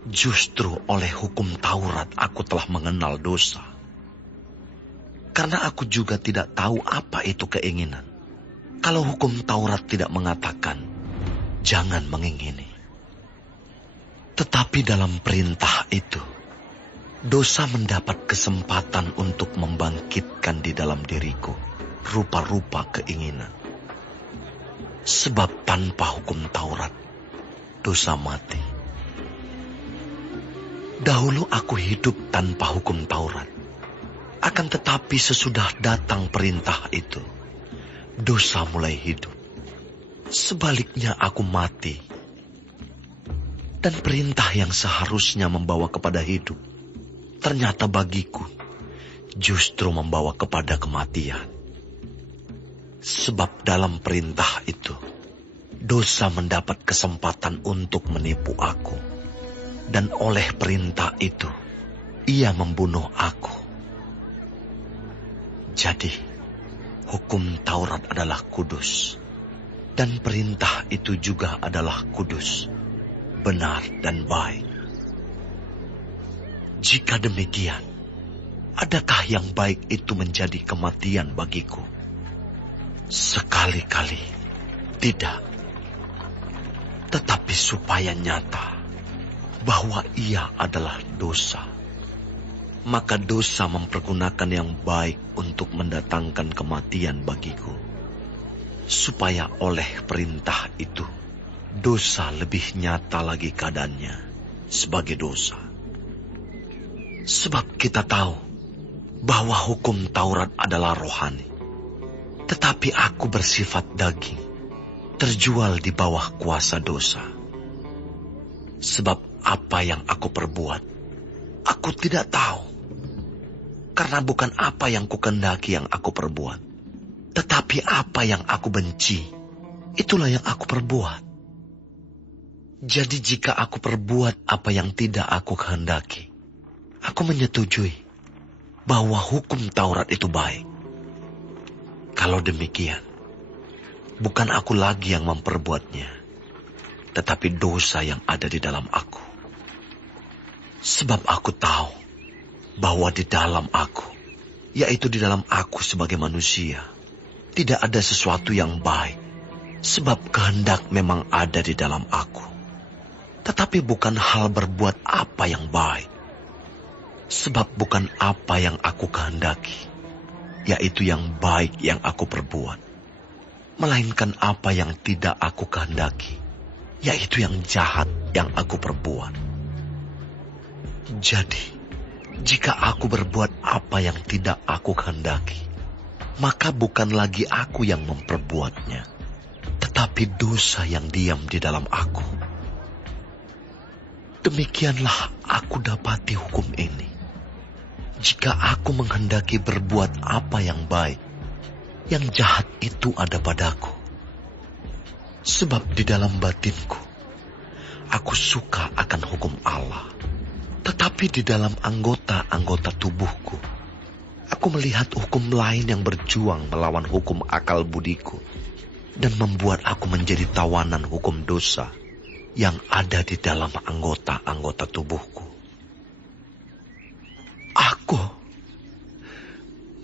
justru oleh hukum Taurat aku telah mengenal dosa. Karena aku juga tidak tahu apa itu keinginan. Kalau hukum Taurat tidak mengatakan, jangan mengingini. Tetapi dalam perintah itu, dosa mendapat kesempatan untuk membangkitkan di dalam diriku rupa-rupa keinginan. Sebab tanpa hukum Taurat, dosa mati. Dahulu aku hidup tanpa hukum Taurat. Akan tetapi sesudah datang perintah itu, dosa mulai hidup. Sebaliknya aku mati. Dan perintah yang seharusnya membawa kepada hidup, ternyata bagiku justru membawa kepada kematian. Sebab dalam perintah itu, dosa mendapat kesempatan untuk menipu aku. Dan oleh perintah itu, ia membunuh aku. Jadi, hukum Taurat adalah kudus. Dan perintah itu juga adalah kudus, benar dan baik. Jika demikian, adakah yang baik itu menjadi kematian bagiku? Sekali-kali tidak. Tetapi supaya nyata bahwa ia adalah dosa, maka dosa mempergunakan yang baik untuk mendatangkan kematian bagiku, supaya oleh perintah itu dosa lebih nyata lagi keadaannya sebagai dosa. Sebab kita tahu bahwa hukum Taurat adalah rohani, tetapi aku bersifat daging, terjual di bawah kuasa dosa. Sebab apa yang aku perbuat, aku tidak tahu. Karena bukan apa yang kukendaki yang aku perbuat, tetapi apa yang aku benci, itulah yang aku perbuat. Jadi jika aku perbuat apa yang tidak aku kehendaki, aku menyetujui bahwa hukum Taurat itu baik. Kalau demikian, bukan aku lagi yang memperbuatnya, tetapi dosa yang ada di dalam aku. Sebab aku tahu bahwa di dalam aku, yaitu di dalam aku sebagai manusia, tidak ada sesuatu yang baik. Sebab kehendak memang ada di dalam aku, tetapi bukan hal berbuat apa yang baik. Sebab bukan apa yang aku kehendaki, yaitu yang baik yang aku perbuat, melainkan apa yang tidak aku kehendaki, yaitu yang jahat yang aku perbuat. Jadi, jika aku berbuat apa yang tidak aku kehendaki, maka bukan lagi aku yang memperbuatnya, tetapi dosa yang diam di dalam aku. Demikianlah aku dapati hukum ini. Jika aku menghendaki berbuat apa yang baik, yang jahat itu ada padaku. Sebab di dalam batinku, aku suka akan hukum Allah. Tetapi di dalam anggota-anggota tubuhku, aku melihat hukum lain yang berjuang melawan hukum akal budiku, dan membuat aku menjadi tawanan hukum dosa yang ada di dalam anggota-anggota tubuhku. Aku,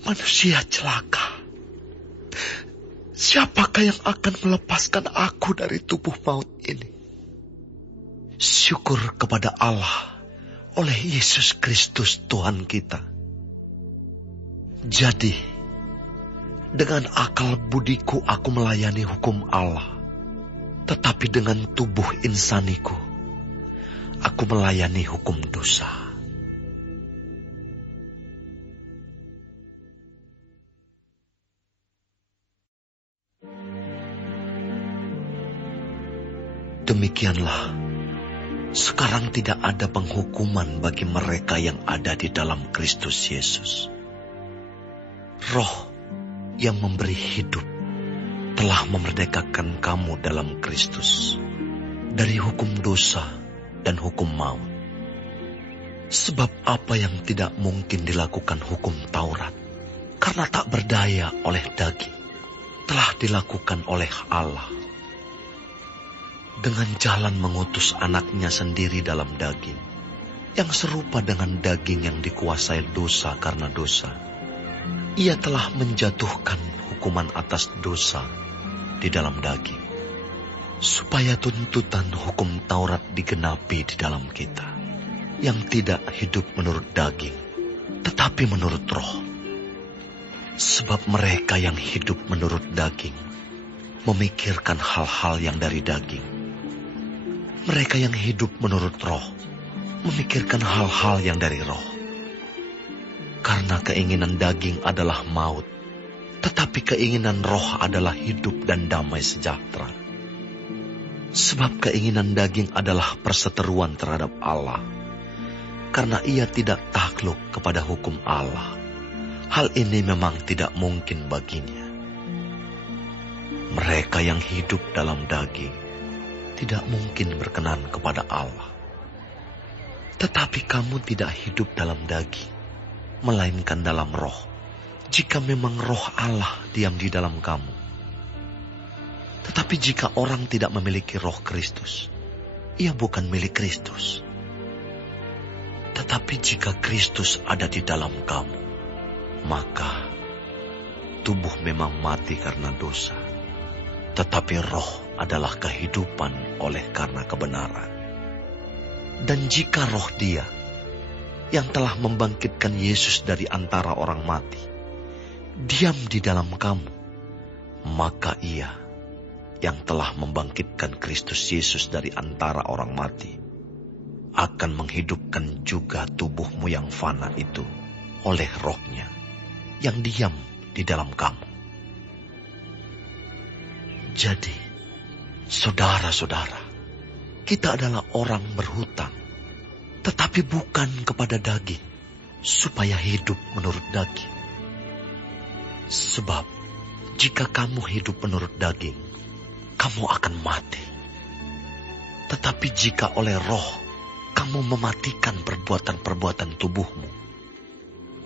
manusia celaka. Siapakah yang akan melepaskan aku dari tubuh maut ini? Syukur kepada Allah oleh Yesus Kristus Tuhan kita. Jadi, dengan akal budiku aku melayani hukum Allah, tetapi dengan tubuh insaniku, aku melayani hukum dosa. Demikianlah, sekarang tidak ada penghukuman bagi mereka yang ada di dalam Kristus Yesus. Roh yang memberi hidup telah memerdekakan kamu dalam Kristus dari hukum dosa dan hukum maut. Sebab apa yang tidak mungkin dilakukan hukum Taurat, karena tak berdaya oleh daging, telah dilakukan oleh Allah. dengan jalan mengutus anaknya sendiri dalam daging, yang serupa dengan daging yang dikuasai dosa karena dosa. Ia telah menjatuhkan hukuman atas dosa di dalam daging, supaya tuntutan hukum Taurat digenapi di dalam kita, yang tidak hidup menurut daging, tetapi menurut roh. Sebab mereka yang hidup menurut daging memikirkan hal-hal yang dari daging. Mereka yang hidup menurut roh memikirkan hal-hal yang dari roh. Karena keinginan daging adalah maut, tetapi keinginan roh adalah hidup dan damai sejahtera. Sebab keinginan daging adalah perseteruan terhadap Allah, karena ia tidak takluk kepada hukum Allah. Hal ini memang tidak mungkin baginya. Mereka yang hidup dalam daging tidak mungkin berkenan kepada Allah. Tetapi kamu tidak hidup dalam daging, melainkan dalam roh, jika memang roh Allah diam di dalam kamu. Tetapi jika orang tidak memiliki roh Kristus, ia bukan milik Kristus. Tetapi jika Kristus ada di dalam kamu, maka tubuh memang mati karena dosa, tetapi roh adalah kehidupan oleh karena kebenaran. Dan jika roh Dia yang telah membangkitkan Yesus dari antara orang mati diam di dalam kamu, maka Ia yang telah membangkitkan Kristus Yesus dari antara orang mati akan menghidupkan juga tubuhmu yang fana itu oleh roh-Nya yang diam di dalam kamu. Jadi, saudara-saudara, kita adalah orang berhutang, tetapi bukan kepada daging, supaya hidup menurut daging. Sebab, jika kamu hidup menurut daging, kamu akan mati. Tetapi jika oleh roh, kamu mematikan perbuatan-perbuatan tubuhmu,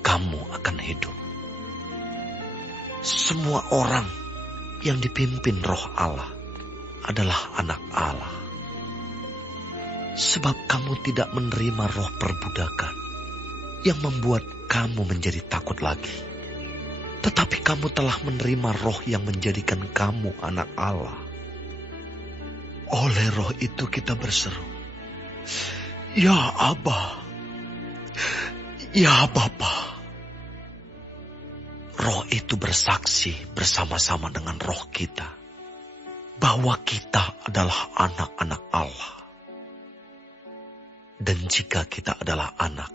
kamu akan hidup. Semua orang yang dipimpin roh Allah adalah anak Allah. Sebab kamu tidak menerima roh perbudakan yang membuat kamu menjadi takut lagi. Tetapi kamu telah menerima roh yang menjadikan kamu anak Allah. Oleh roh itu kita berseru, "Ya Aba, ya Bapa." Roh itu bersaksi bersama-sama dengan roh kita bahwa kita adalah anak-anak Allah. Dan jika kita adalah anak,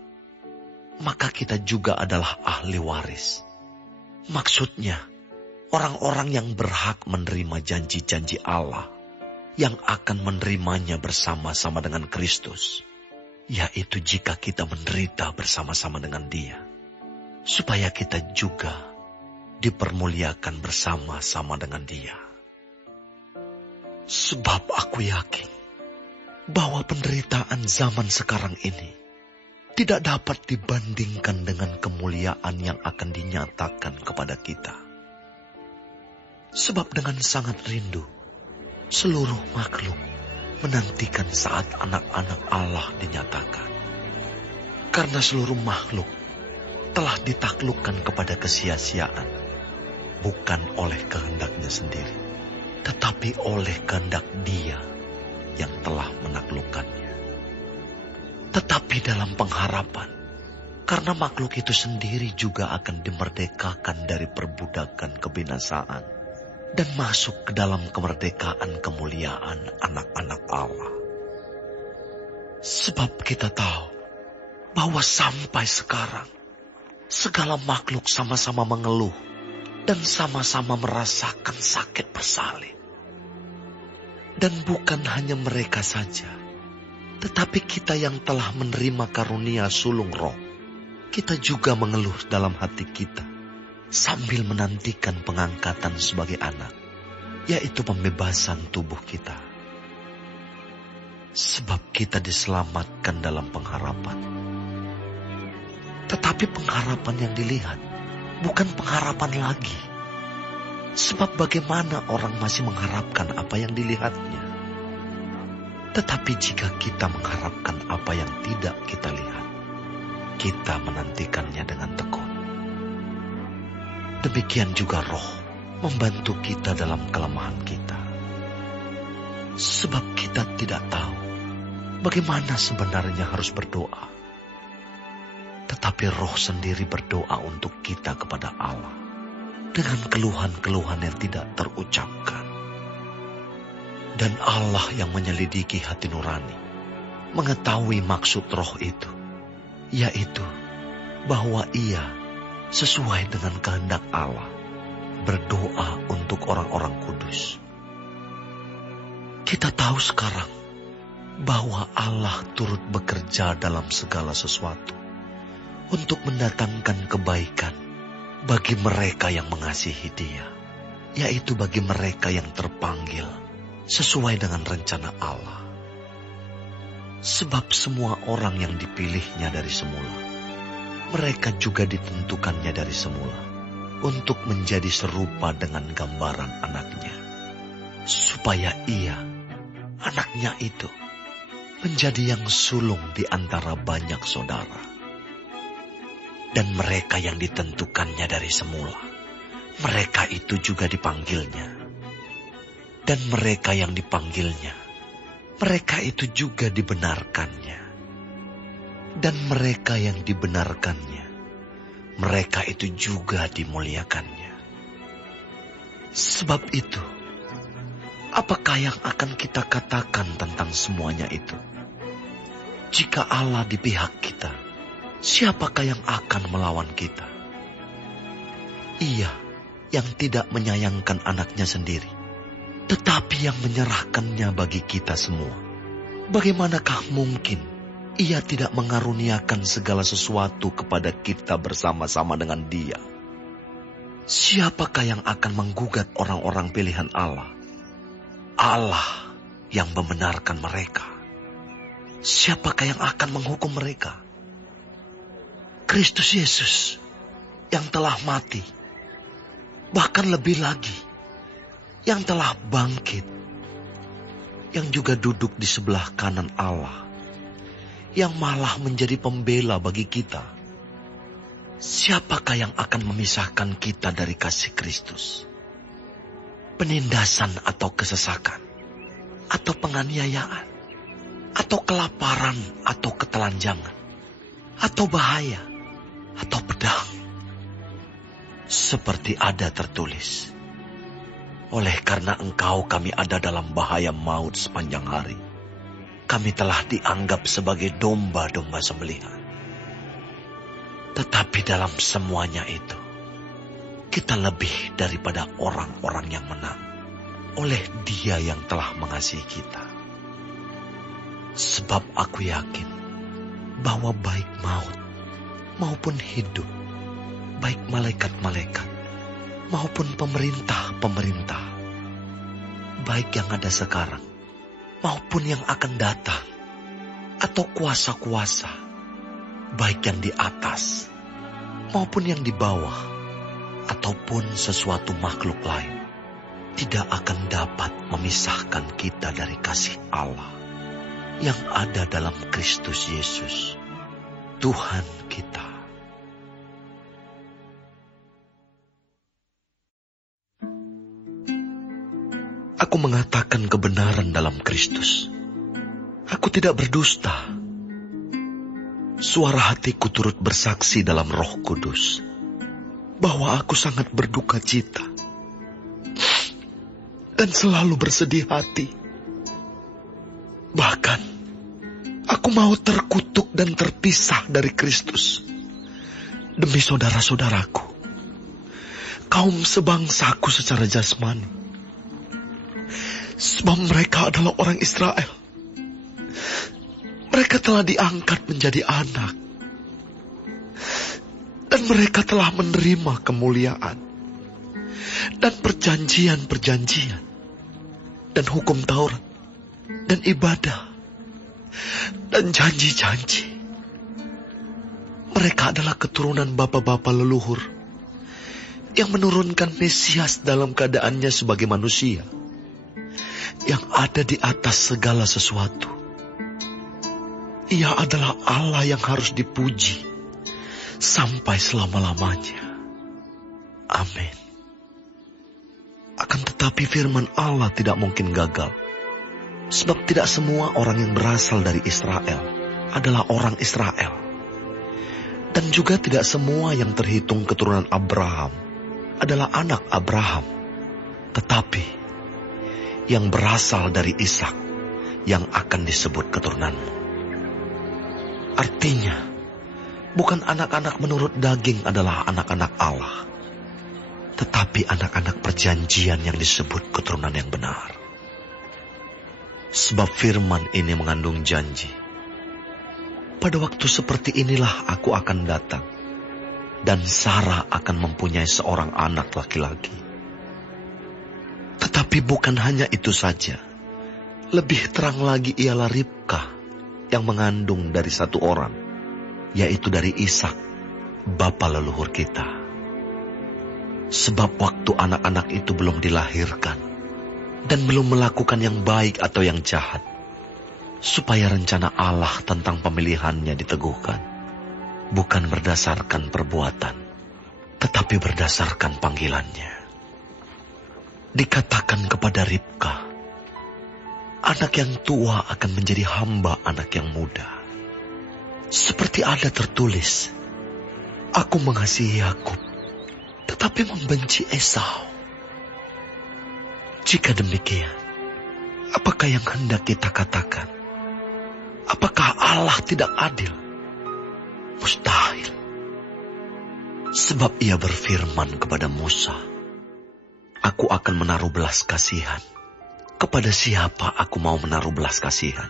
maka kita juga adalah ahli waris. Maksudnya, orang-orang yang berhak menerima janji-janji Allah, yang akan menerimanya bersama-sama dengan Kristus, yaitu jika kita menderita bersama-sama dengan Dia, supaya kita juga dipermuliakan bersama-sama dengan Dia. Sebab aku yakin bahwa penderitaan zaman sekarang ini tidak dapat dibandingkan dengan kemuliaan yang akan dinyatakan kepada kita. Sebab dengan sangat rindu, seluruh makhluk menantikan saat anak-anak Allah dinyatakan. Karena seluruh makhluk telah ditaklukkan kepada kesia-siaan, bukan oleh kehendaknya sendiri, tetapi oleh kehendak Dia yang telah menaklukkannya. Tetapi dalam pengharapan, karena makhluk itu sendiri juga akan dimerdekakan dari perbudakan kebinasaan dan masuk ke dalam kemerdekaan kemuliaan anak-anak Allah. Sebab kita tahu bahwa sampai sekarang segala makhluk sama-sama mengeluh dan sama-sama merasakan sakit bersalin. Dan bukan hanya mereka saja, tetapi kita yang telah menerima karunia sulung roh, kita juga mengeluh dalam hati kita sambil menantikan pengangkatan sebagai anak, yaitu pembebasan tubuh kita. Sebab kita diselamatkan dalam pengharapan. Tetapi pengharapan yang dilihat bukan pengharapan lagi. Sebab bagaimana orang masih mengharapkan apa yang dilihatnya? Tetapi jika kita mengharapkan apa yang tidak kita lihat, kita menantikannya dengan tekun. Demikian juga Roh membantu kita dalam kelemahan kita. Sebab kita tidak tahu bagaimana sebenarnya harus berdoa. Tetapi Roh sendiri berdoa untuk kita kepada Allah dengan keluhan-keluhan yang tidak terucapkan. Dan Allah yang menyelidiki hati nurani mengetahui maksud Roh itu, yaitu bahwa Ia sesuai dengan kehendak Allah berdoa untuk orang-orang kudus. Kita tahu sekarang bahwa Allah turut bekerja dalam segala sesuatu untuk mendatangkan kebaikan bagi mereka yang mengasihi Dia, yaitu bagi mereka yang terpanggil sesuai dengan rencana Allah. Sebab semua orang yang dipilihnya dari semula, mereka juga ditentukannya dari semula untuk menjadi serupa dengan gambaran anaknya, supaya Ia, anaknya itu, menjadi yang sulung di antara banyak saudara. Dan mereka yang ditentukannya dari semula, mereka itu juga dipanggilnya. Dan mereka yang dipanggilnya, mereka itu juga dibenarkannya. Dan mereka yang dibenarkannya, mereka itu juga dimuliakannya. Sebab itu, apakah yang akan kita katakan tentang semuanya itu? Jika Allah di pihak kita, siapakah yang akan melawan kita? Ia yang tidak menyayangkan anaknya sendiri, tetapi yang menyerahkannya bagi kita semua. Bagaimanakah mungkin Ia tidak mengaruniakan segala sesuatu kepada kita bersama-sama dengan Dia? Siapakah yang akan menggugat orang-orang pilihan Allah? Allah yang membenarkan mereka. Siapakah yang akan menghukum mereka? Kristus Yesus yang telah mati, bahkan lebih lagi, yang telah bangkit, yang juga duduk di sebelah kanan Allah, yang malah menjadi pembela bagi kita. Siapakah yang akan memisahkan kita dari kasih Kristus? Penindasan atau kesesakan, atau penganiayaan, atau kelaparan, atau ketelanjangan, atau bahaya, atau pedang. Seperti ada tertulis, oleh karena Engkau kami ada dalam bahaya maut sepanjang hari. Kami telah dianggap sebagai domba-domba sembelihan. Tetapi dalam semuanya itu, kita lebih daripada orang-orang yang menang oleh Dia yang telah mengasihi kita. Sebab aku yakin bahwa baik maut maupun hidup, baik malaikat-malaikat maupun pemerintah-pemerintah, baik yang ada sekarang maupun yang akan datang, atau kuasa-kuasa, baik yang di atas maupun yang di bawah, ataupun sesuatu makhluk lain, tidak akan dapat memisahkan kita dari kasih Allah yang ada dalam Kristus Yesus, Tuhan kita. Aku mengatakan kebenaran dalam Kristus. Aku tidak berdusta. Suara hatiku turut bersaksi dalam Roh Kudus bahwa aku sangat berduka cita dan selalu bersedih hati. Bahkan, aku mau terkutuk dan terpisah dari Kristus demi saudara-saudaraku, kaum sebangsaku secara jasmani. Sebab mereka adalah orang Israel. Mereka telah diangkat menjadi anak. Dan mereka telah menerima kemuliaan. Dan perjanjian-perjanjian. Dan hukum Taurat. Dan ibadah. Dan janji-janji. Mereka adalah keturunan bapa-bapa leluhur yang menurunkan Mesias dalam keadaannya sebagai manusia, yang ada di atas segala sesuatu. Ia adalah Allah yang harus dipuji sampai selama-lamanya. Amin. Akan tetapi firman Allah tidak mungkin gagal. Sebab tidak semua orang yang berasal dari Israel adalah orang Israel. Dan juga tidak semua yang terhitung keturunan Abraham adalah anak Abraham. Tetapi yang berasal dari Ishak yang akan disebut keturunanmu. Artinya, bukan anak-anak menurut daging adalah anak-anak Allah, tetapi anak-anak perjanjian yang disebut keturunan yang benar. Sebab firman ini mengandung janji. Pada waktu seperti inilah aku akan datang, dan Sarah akan mempunyai seorang anak laki-laki. Tetapi bukan hanya itu saja. Lebih terang lagi ialah Ribka yang mengandung dari satu orang, yaitu dari Ishak, bapa leluhur kita. Sebab waktu anak-anak itu belum dilahirkan dan belum melakukan yang baik atau yang jahat, supaya rencana Allah tentang pemilihannya diteguhkan, bukan berdasarkan perbuatan, tetapi berdasarkan panggilannya. Dikatakan kepada Ribka, anak yang tua akan menjadi hamba anak yang muda. Seperti ada tertulis, aku mengasihi Yakub, tetapi membenci Esau. Jika demikian, apakah yang hendak kita katakan? Apakah Allah tidak adil? Mustahil. Sebab ia berfirman kepada Musa, aku akan menaruh belas kasihan. Kepada siapa aku mau menaruh belas kasihan?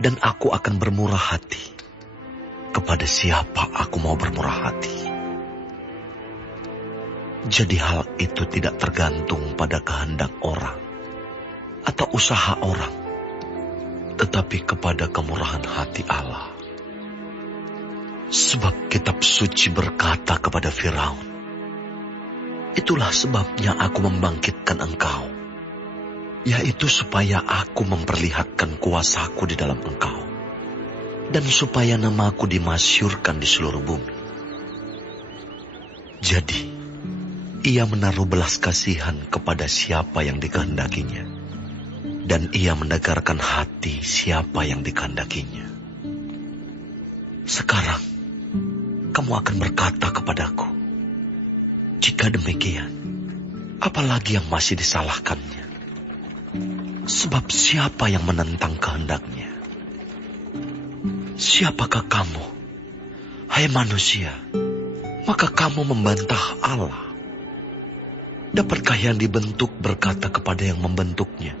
Dan aku akan bermurah hati. Kepada siapa aku mau bermurah hati? Jadi hal itu tidak tergantung pada kehendak orang atau usaha orang, tetapi kepada kemurahan hati Allah. Sebab kitab suci berkata kepada Firaun, itulah sebabnya aku membangkitkan engkau, yaitu supaya aku memperlihatkan kuasaku di dalam engkau, dan supaya namaku dimasyurkan di seluruh bumi. Jadi, ia menaruh belas kasihan kepada siapa yang dikehendakinya, dan ia menegarkan hati siapa yang dikehendakinya. Sekarang, kamu akan berkata kepadaku, jika demikian, apalagi yang masih disalahkannya? Sebab siapa yang menentang kehendaknya? Siapakah kamu, hai manusia, maka kamu membantah Allah? Dapatkah yang dibentuk berkata kepada yang membentuknya,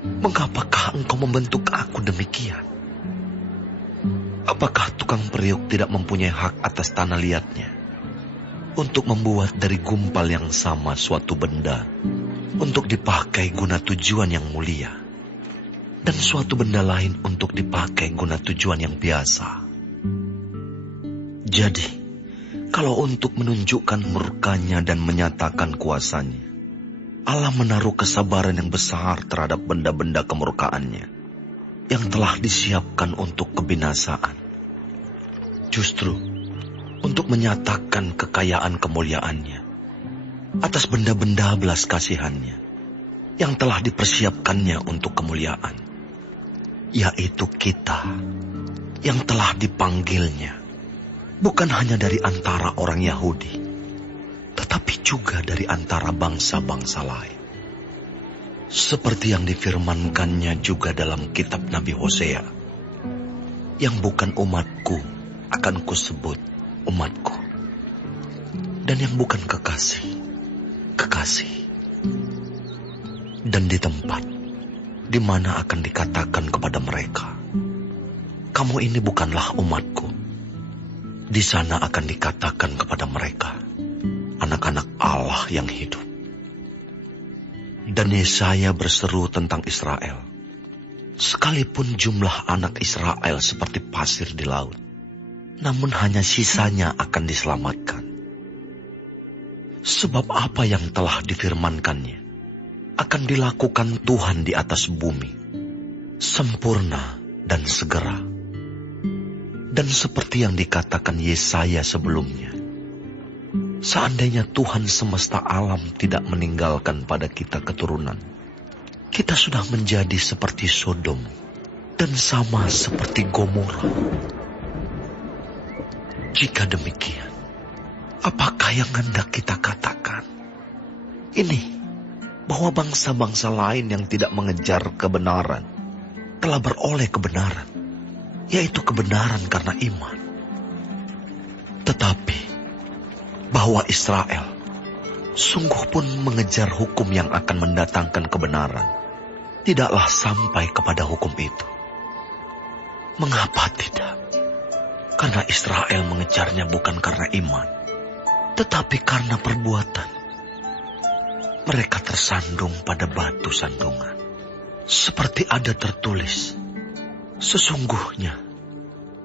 mengapakah engkau membentuk aku demikian? Apakah tukang periuk tidak mempunyai hak atas tanah liatnya, untuk membuat dari gumpal yang sama suatu benda, untuk dipakai guna tujuan yang mulia, dan suatu benda lain untuk dipakai guna tujuan yang biasa? Jadi, kalau untuk menunjukkan murkanya dan menyatakan kuasanya, Allah menaruh kesabaran yang besar terhadap benda-benda kemurkaannya, yang telah disiapkan untuk kebinasaan. Justru, untuk menyatakan kekayaan kemuliaannya, atas benda-benda belas kasihannya, yang telah dipersiapkannya untuk kemuliaan, yaitu kita, yang telah dipanggilnya, bukan hanya dari antara orang Yahudi, tetapi juga dari antara bangsa-bangsa lain. Seperti yang difirmankannya juga dalam kitab Nabi Hosea, yang bukan umatku akan kusebut umatku, dan yang bukan kekasih, kekasih. Dan di tempat di mana akan dikatakan kepada mereka, kamu ini bukanlah umatku, di sana akan dikatakan kepada mereka, anak-anak Allah yang hidup. Dan Yesaya berseru tentang Israel, sekalipun jumlah anak Israel seperti pasir di laut, namun hanya sisanya akan diselamatkan. Sebab apa yang telah difirmankannya akan dilakukan Tuhan di atas bumi, sempurna dan segera. Dan seperti yang dikatakan Yesaya sebelumnya, seandainya Tuhan semesta alam tidak meninggalkan pada kita keturunan, kita sudah menjadi seperti Sodom dan sama seperti Gomora. Jika demikian, apakah yang hendak kita katakan? Ini, bahwa bangsa-bangsa lain yang tidak mengejar kebenaran telah beroleh kebenaran, yaitu kebenaran karena iman. Tetapi, bahwa Israel sungguh pun mengejar hukum yang akan mendatangkan kebenaran, tidaklah sampai kepada hukum itu. Mengapa tidak? Karena Israel mengejarnya bukan karena iman, tetapi karena perbuatan. Mereka tersandung pada batu sandungan. Seperti ada tertulis, sesungguhnya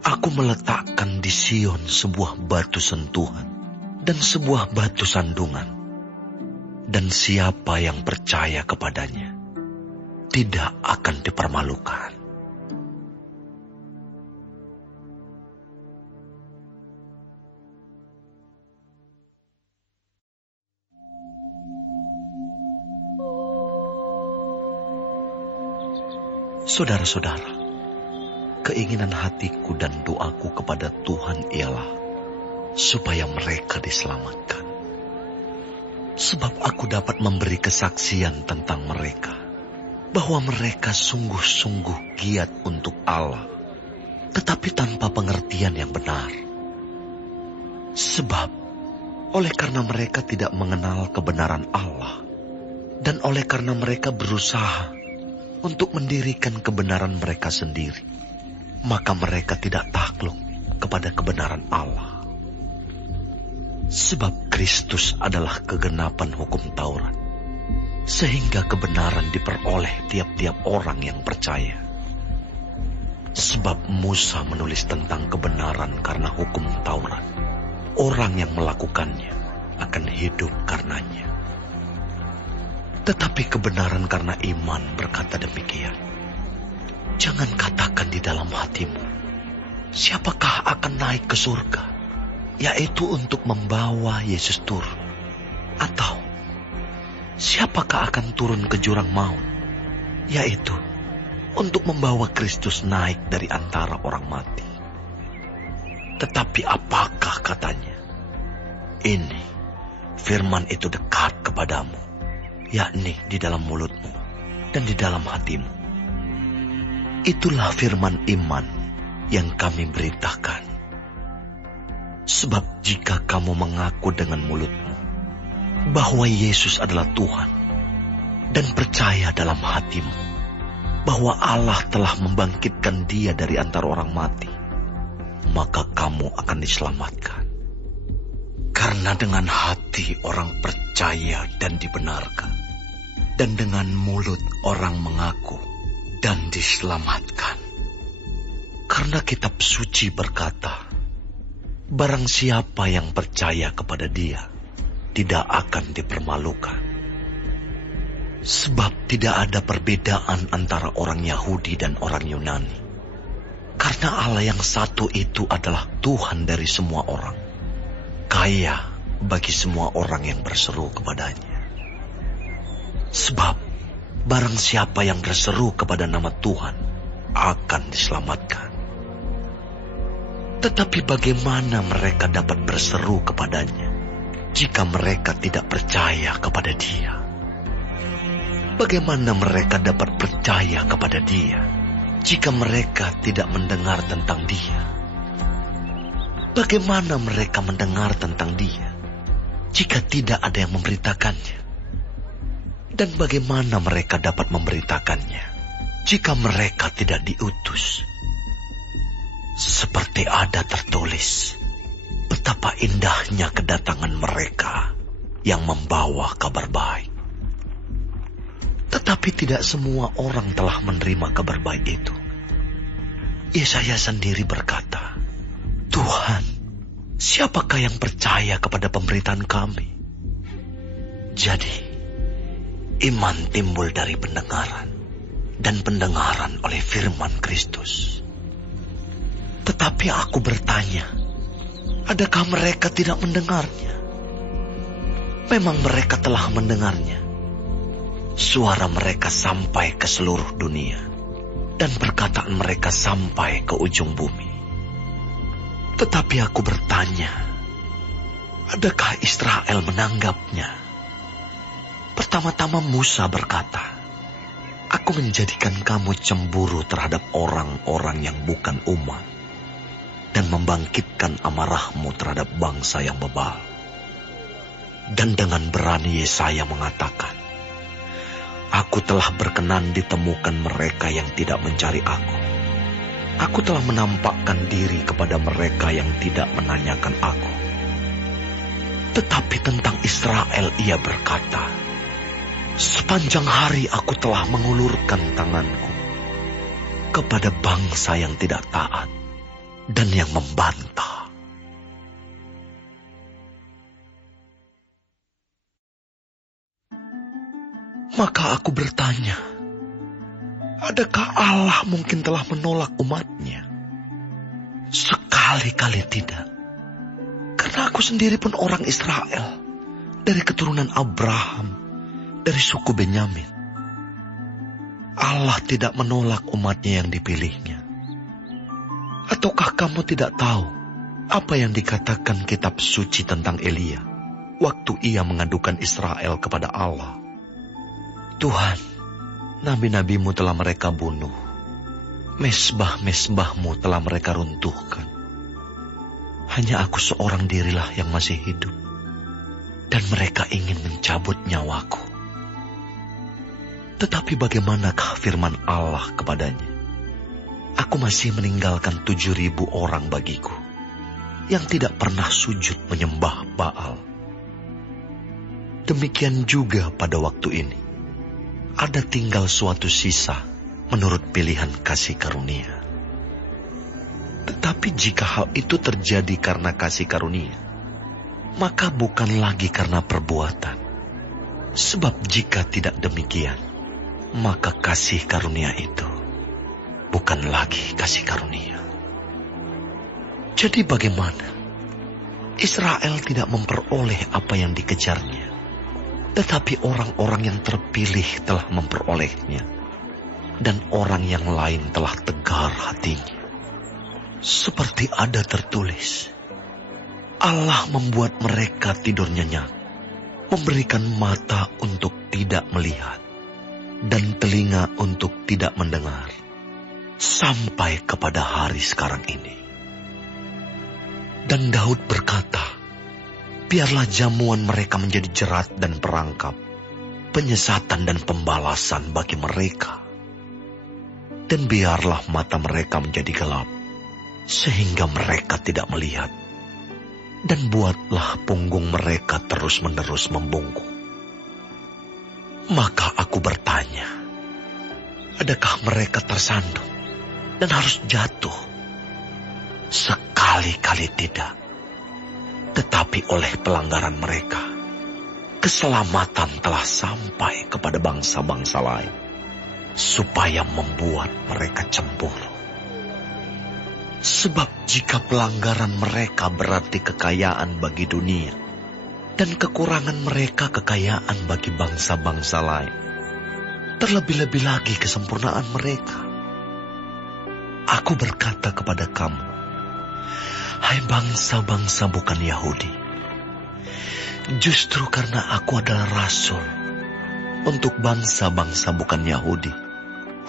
aku meletakkan di Sion sebuah batu sentuhan dan sebuah batu sandungan. Dan siapa yang percaya kepadanya tidak akan dipermalukan. Saudara-saudara, keinginan hatiku dan doaku kepada Tuhan ialah supaya mereka diselamatkan. Sebab aku dapat memberi kesaksian tentang mereka, bahwa mereka sungguh-sungguh giat untuk Allah, tetapi tanpa pengertian yang benar. Sebab, oleh karena mereka tidak mengenal kebenaran Allah, dan oleh karena mereka berusaha untuk mendirikan kebenaran mereka sendiri, maka mereka tidak takluk kepada kebenaran Allah. Sebab Kristus adalah kegenapan hukum Taurat, sehingga kebenaran diperoleh tiap-tiap orang yang percaya. Sebab Musa menulis tentang kebenaran karena hukum Taurat. Orang yang melakukannya akan hidup karenanya. Tetapi kebenaran karena iman berkata demikian. Jangan katakan di dalam hatimu, siapakah akan naik ke surga, yaitu untuk membawa Yesus turun. Atau, siapakah akan turun ke jurang maut, yaitu untuk membawa Kristus naik dari antara orang mati. Tetapi apakah katanya? Ini, firman itu dekat kepadamu, yakni di dalam mulutmu dan di dalam hatimu. Itulah firman iman yang kami beritakan. Sebab jika kamu mengaku dengan mulutmu bahwa Yesus adalah Tuhan, dan percaya dalam hatimu bahwa Allah telah membangkitkan Dia dari antara orang mati, maka kamu akan diselamatkan. Karena dengan hati orang percaya dan dibenarkan, dan dengan mulut orang mengaku dan diselamatkan. Karena kitab suci berkata, barang siapa yang percaya kepada Dia tidak akan dipermalukan. Sebab tidak ada perbedaan antara orang Yahudi dan orang Yunani. Karena Allah yang satu itu adalah Tuhan dari semua orang, kaya bagi semua orang yang berseru kepadanya. Sebab barang siapa yang berseru kepada nama Tuhan akan diselamatkan. Tetapi bagaimana mereka dapat berseru kepadanya jika mereka tidak percaya kepada Dia? Bagaimana mereka dapat percaya kepada Dia jika mereka tidak mendengar tentang Dia? Bagaimana mereka mendengar tentang Dia jika tidak ada yang memberitakannya? Dan bagaimana mereka dapat memberitakannya jika mereka tidak diutus? Seperti ada tertulis, betapa indahnya kedatangan mereka yang membawa kabar baik. Tetapi tidak semua orang telah menerima kabar baik itu. Yesaya sendiri berkata, Tuhan, siapakah yang percaya kepada pemberitaan kami? Jadi, Iman timbul dari pendengaran, dan pendengaran oleh firman Kristus. Tetapi aku bertanya, adakah mereka tidak mendengarnya? Memang mereka telah mendengarnya. Suara mereka sampai ke seluruh dunia, dan perkataan mereka sampai ke ujung bumi. Tetapi aku bertanya, adakah Israel menanggapnya? Pertama-tama Musa berkata, aku menjadikan kamu cemburu terhadap orang-orang yang bukan umat, dan membangkitkan amarahmu terhadap bangsa yang bebal. Dan dengan berani Yesaya mengatakan, aku telah berkenan ditemukan mereka yang tidak mencari aku. Aku telah menampakkan diri kepada mereka yang tidak menanyakan aku. Tetapi tentang Israel ia berkata, sepanjang hari aku telah mengulurkan tanganku kepada bangsa yang tidak taat dan yang membantah. Maka aku bertanya, adakah Allah mungkin telah menolak umatnya? Sekali-kali tidak. Karena aku sendiri pun orang Israel, dari keturunan Abraham, dari suku Benyamin. Allah tidak menolak umatnya yang dipilihnya. Ataukah kamu tidak tahu apa yang dikatakan kitab suci tentang Elia waktu ia mengadukan Israel kepada Allah? Tuhan, nabi-nabimu telah mereka bunuh, mesbah-mesbahmu telah mereka runtuhkan. Hanya aku seorang dirilah yang masih hidup, dan mereka ingin mencabut nyawaku. Tetapi bagaimanakah firman Allah kepadanya? Aku masih meninggalkan 7.000 orang bagiku, yang tidak pernah sujud menyembah Baal. Demikian juga pada waktu ini, ada tinggal suatu sisa menurut pilihan kasih karunia. Tetapi jika hal itu terjadi karena kasih karunia, maka bukan lagi karena perbuatan. Sebab jika tidak demikian, maka kasih karunia itu bukan lagi kasih karunia. Jadi bagaimana? Israel tidak memperoleh apa yang dikejarnya, tetapi orang-orang yang terpilih telah memperolehnya, dan orang yang lain telah tegar hatinya. Seperti ada tertulis, Allah membuat mereka tidur nyenyak, memberikan mata untuk tidak melihat, dan telinga untuk tidak mendengar, sampai kepada hari sekarang ini. Dan Daud berkata, biarlah jamuan mereka menjadi jerat dan perangkap, penyesatan dan pembalasan bagi mereka. Dan biarlah mata mereka menjadi gelap, sehingga mereka tidak melihat. Dan buatlah punggung mereka terus-menerus membungkuk. Maka aku bertanya, adakah mereka tersandung dan harus jatuh? Sekali-kali tidak. Tetapi oleh pelanggaran mereka, keselamatan telah sampai kepada bangsa-bangsa lain, supaya membuat mereka cemburu. Sebab jika pelanggaran mereka berarti kekayaan bagi dunia, dan kekurangan mereka kekayaan bagi bangsa-bangsa lain, terlebih-lebih lagi kesempurnaan mereka. Aku berkata kepada kamu, hai bangsa-bangsa bukan Yahudi, justru karena aku adalah rasul untuk bangsa-bangsa bukan Yahudi,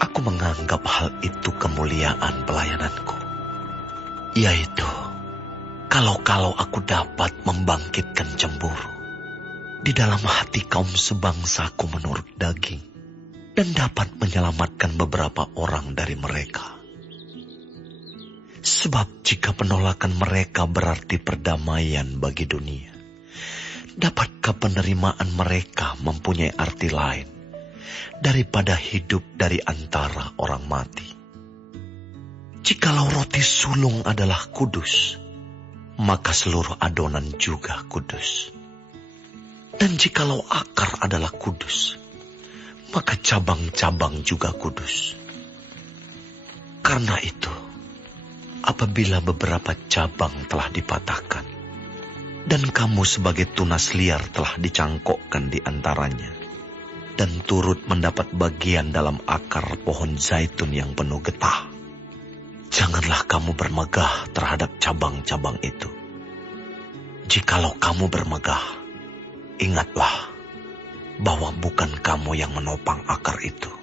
aku menganggap hal itu kemuliaan pelayananku, yaitu kalau aku dapat membangkitkan cemburu di dalam hati kaum sebangsaku menurut daging, dan dapat menyelamatkan beberapa orang dari mereka. Sebab jika penolakan mereka berarti perdamaian bagi dunia, dapatkah penerimaan mereka mempunyai arti lain daripada hidup dari antara orang mati? Jikalau roti sulung adalah kudus, maka seluruh adonan juga kudus. Dan jikalau akar adalah kudus, maka cabang-cabang juga kudus. Karena itu, apabila beberapa cabang telah dipatahkan, dan kamu sebagai tunas liar telah dicangkokkan di antaranya, dan turut mendapat bagian dalam akar pohon zaitun yang penuh getah, janganlah kamu bermegah terhadap cabang-cabang itu. Jikalau kamu bermegah, ingatlah bahwa bukan kamu yang menopang akar itu,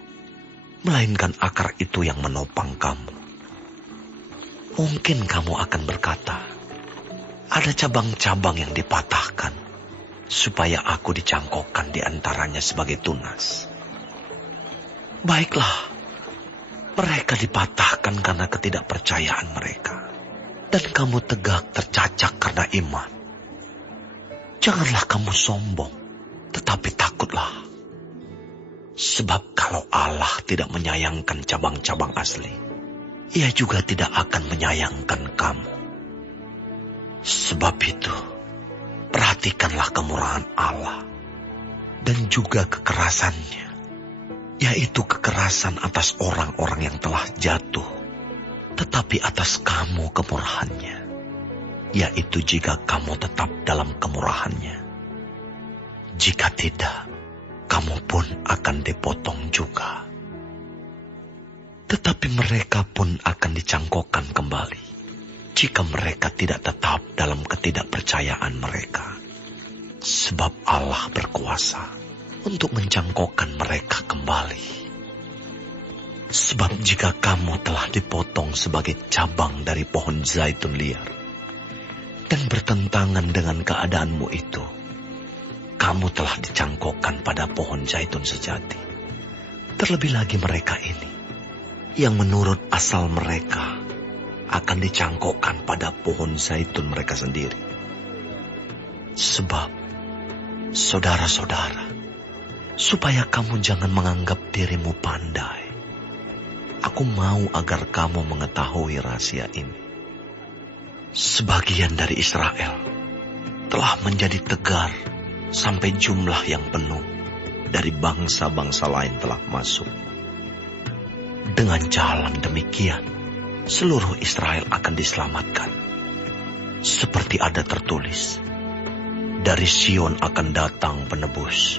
melainkan akar itu yang menopang kamu. Mungkin kamu akan berkata, ada cabang-cabang yang dipatahkan, supaya aku dicangkokkan di antaranya sebagai tunas. Baiklah, mereka dipatahkan karena ketidakpercayaan mereka, dan kamu tegak tercacak karena iman. Janganlah kamu sombong, tetapi takutlah. Sebab kalau Allah tidak menyayangkan cabang-cabang asli, Ia juga tidak akan menyayangkan kamu. Sebab itu, perhatikanlah kemurahan Allah dan juga kekerasannya, yaitu kekerasan atas orang-orang yang telah jatuh, tetapi atas kamu kemurahannya, yaitu jika kamu tetap dalam kemurahannya. Jika tidak, kamu pun akan dipotong juga. Tetapi mereka pun akan dicangkokkan kembali, jika mereka tidak tetap dalam ketidakpercayaan mereka. Sebab Allah berkuasa untuk mencangkokkan mereka kembali. Sebab jika kamu telah dipotong sebagai cabang dari pohon zaitun liar, dan bertentangan dengan keadaanmu itu, kamu telah dicangkokkan pada pohon zaitun sejati. Terlebih lagi mereka ini, yang menurut asal mereka akan dicangkokkan pada pohon zaitun mereka sendiri. Sebab, saudara-saudara, supaya kamu jangan menganggap dirimu pandai, aku mau agar kamu mengetahui rahasia ini. Sebagian dari Israel telah menjadi tegar sampai jumlah yang penuh dari bangsa-bangsa lain telah masuk. Dengan jalan demikian, seluruh Israel akan diselamatkan. Seperti ada tertulis, dari Sion akan datang penebus.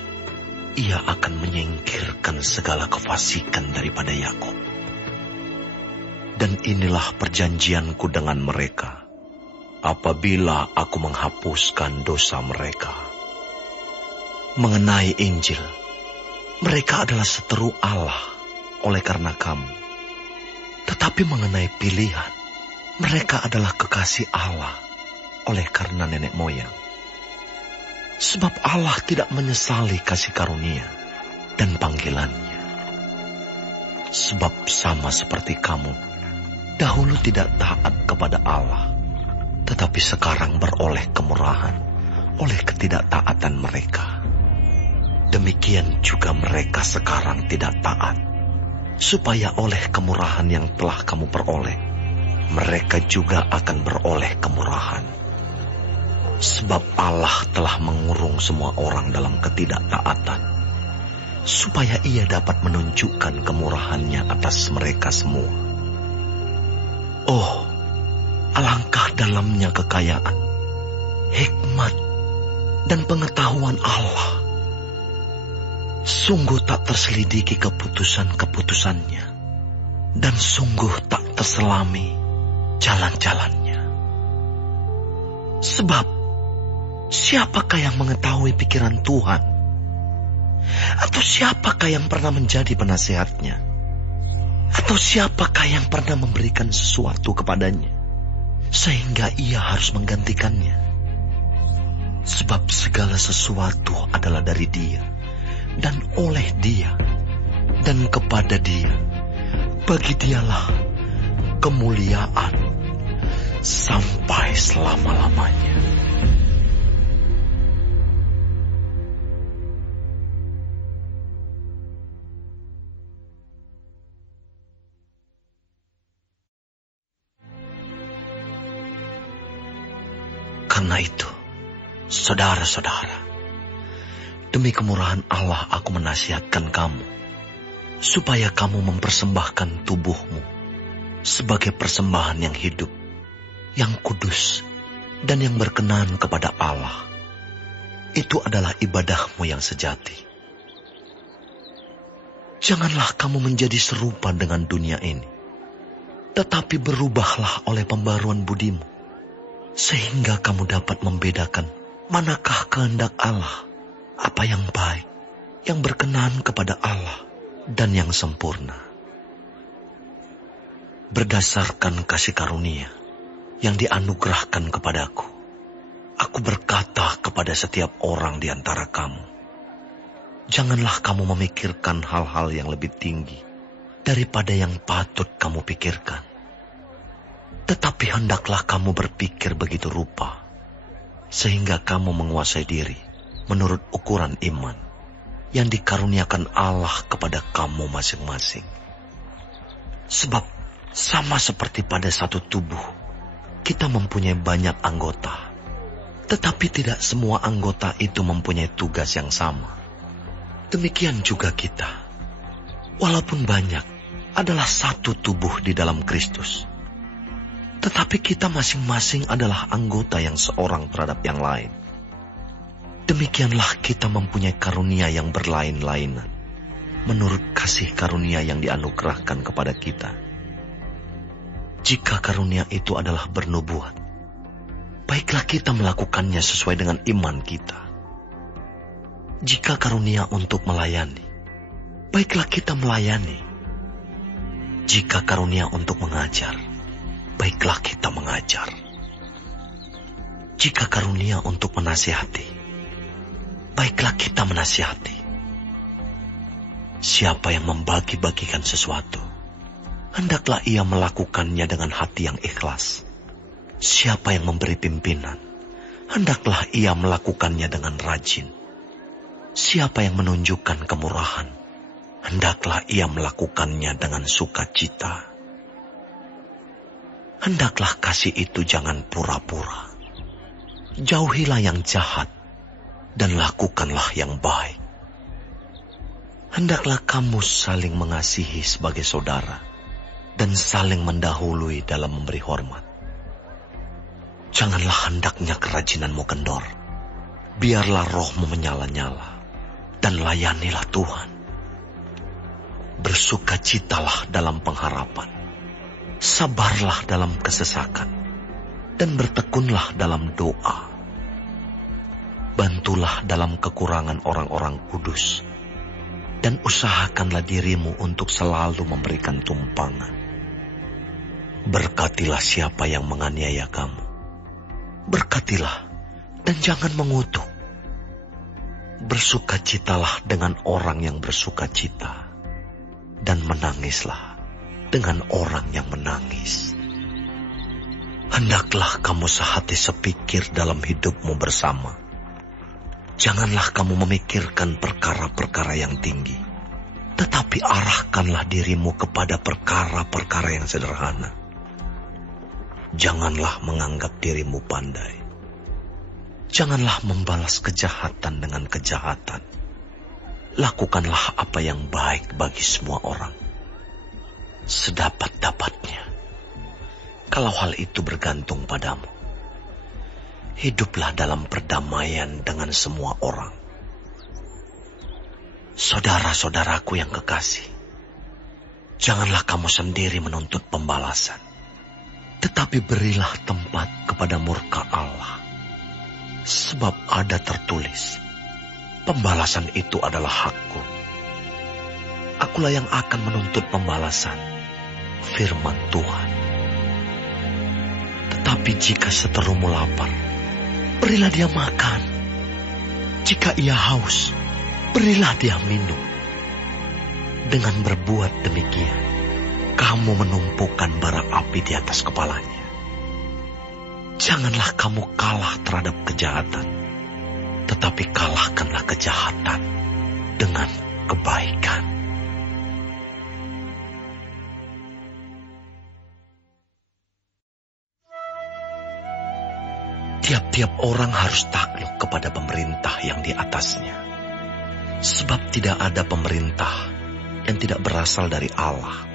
Ia akan menyingkirkan segala kefasikan daripada Yakub. Dan inilah perjanjianku dengan mereka, apabila aku menghapuskan dosa mereka. Mengenai Injil, mereka adalah seteru Allah oleh karena kamu. Tetapi mengenai pilihan, mereka adalah kekasih Allah oleh karena nenek moyang. Sebab Allah tidak menyesali kasih karunia dan panggilannya. Sebab sama seperti kamu, dahulu tidak taat kepada Allah, tetapi sekarang beroleh kemurahan oleh ketidaktaatan mereka. Demikian juga mereka sekarang tidak taat, supaya oleh kemurahan yang telah kamu peroleh, mereka juga akan beroleh kemurahan. Sebab Allah telah mengurung semua orang dalam ketidaktaatan, supaya Ia dapat menunjukkan kemurahannya atas mereka semua. Oh, alangkah dalamnya kekayaan, hikmat, dan pengetahuan Allah. Sungguh tak terselidiki keputusan-keputusannya, dan sungguh tak terselami jalan-jalannya. Sebab, siapakah yang mengetahui pikiran Tuhan? Atau siapakah yang pernah menjadi penasihatnya? Atau siapakah yang pernah memberikan sesuatu kepadanya, sehingga ia harus menggantikannya? Sebab segala sesuatu adalah dari Dia, dan oleh Dia, dan kepada Dia. Bagi Dialah kemuliaan sampai selama-lamanya. Karena itu, saudara-saudara, Demi kemurahan Allah aku menasihatkan kamu, supaya kamu mempersembahkan tubuhmu sebagai persembahan yang hidup, yang kudus, dan yang berkenan kepada Allah. Itu adalah ibadahmu yang sejati. Janganlah kamu menjadi serupa dengan dunia ini, tetapi berubahlah oleh pembaruan budimu, sehingga kamu dapat membedakan manakah kehendak Allah, apa yang baik, yang berkenan kepada Allah, dan yang sempurna. Berdasarkan kasih karunia yang dianugerahkan kepadaku, aku berkata kepada setiap orang di antara kamu, janganlah kamu memikirkan hal-hal yang lebih tinggi daripada yang patut kamu pikirkan. Tetapi hendaklah kamu berpikir begitu rupa, sehingga kamu menguasai diri menurut ukuran iman yang dikaruniakan Allah kepada kamu masing-masing. Sebab sama seperti pada satu tubuh, kita mempunyai banyak anggota, tetapi tidak semua anggota itu mempunyai tugas yang sama. Demikian juga kita, walaupun banyak, adalah satu tubuh di dalam Kristus, tetapi kita masing-masing adalah anggota yang seorang terhadap yang lain. Demikianlah kita mempunyai karunia yang berlain-lainan, menurut kasih karunia yang dianugerahkan kepada kita. Jika karunia itu adalah bernubuat, baiklah kita melakukannya sesuai dengan iman kita. Jika karunia untuk melayani, baiklah kita melayani. Jika karunia untuk mengajar, baiklah kita mengajar. Jika karunia untuk menasihati, baiklah kita menasihati. Siapa yang membagi-bagikan sesuatu, hendaklah ia melakukannya dengan hati yang ikhlas. Siapa yang memberi pimpinan, hendaklah ia melakukannya dengan rajin. Siapa yang menunjukkan kemurahan, hendaklah ia melakukannya dengan sukacita. Hendaklah kasih itu jangan pura-pura. Jauhilah yang jahat, dan lakukanlah yang baik. Hendaklah kamu saling mengasihi sebagai saudara, dan saling mendahului dalam memberi hormat. Janganlah hendaknya kerajinanmu kendor. Biarlah rohmu menyala-nyala, dan layanilah Tuhan. Bersukacitalah dalam pengharapan, sabarlah dalam kesesakan, dan bertekunlah dalam doa. Bantulah dalam kekurangan orang-orang kudus, dan usahakanlah dirimu untuk selalu memberikan tumpangan. Berkatilah siapa yang menganiaya kamu. Berkatilah dan jangan mengutuk. Bersukacitalah dengan orang yang bersukacita, dan menangislah dengan orang yang menangis. Hendaklah kamu sehati sepikir dalam hidupmu bersama. Janganlah kamu memikirkan perkara-perkara yang tinggi, tetapi arahkanlah dirimu kepada perkara-perkara yang sederhana. Janganlah menganggap dirimu pandai. Janganlah membalas kejahatan dengan kejahatan. Lakukanlah apa yang baik bagi semua orang, sedapat-dapatnya. Kalau hal itu bergantung padamu, hiduplah dalam perdamaian dengan semua orang. Saudara-saudaraku yang kekasih, janganlah kamu sendiri menuntut pembalasan, tetapi berilah tempat kepada murka Allah. Sebab ada tertulis, pembalasan itu adalah hakku. Akulah yang akan menuntut pembalasan, firman Tuhan. Tetapi jika seterumu lapar, berilah dia makan. Jika ia haus, berilah dia minum. Dengan berbuat demikian, kamu menumpukan bara api di atas kepalanya. Janganlah kamu kalah terhadap kejahatan, tetapi kalahkanlah kejahatan dengan kebaikan. Tiap-tiap orang harus takluk kepada pemerintah yang di atasnya, Sebab tidak ada pemerintah yang tidak berasal dari Allah.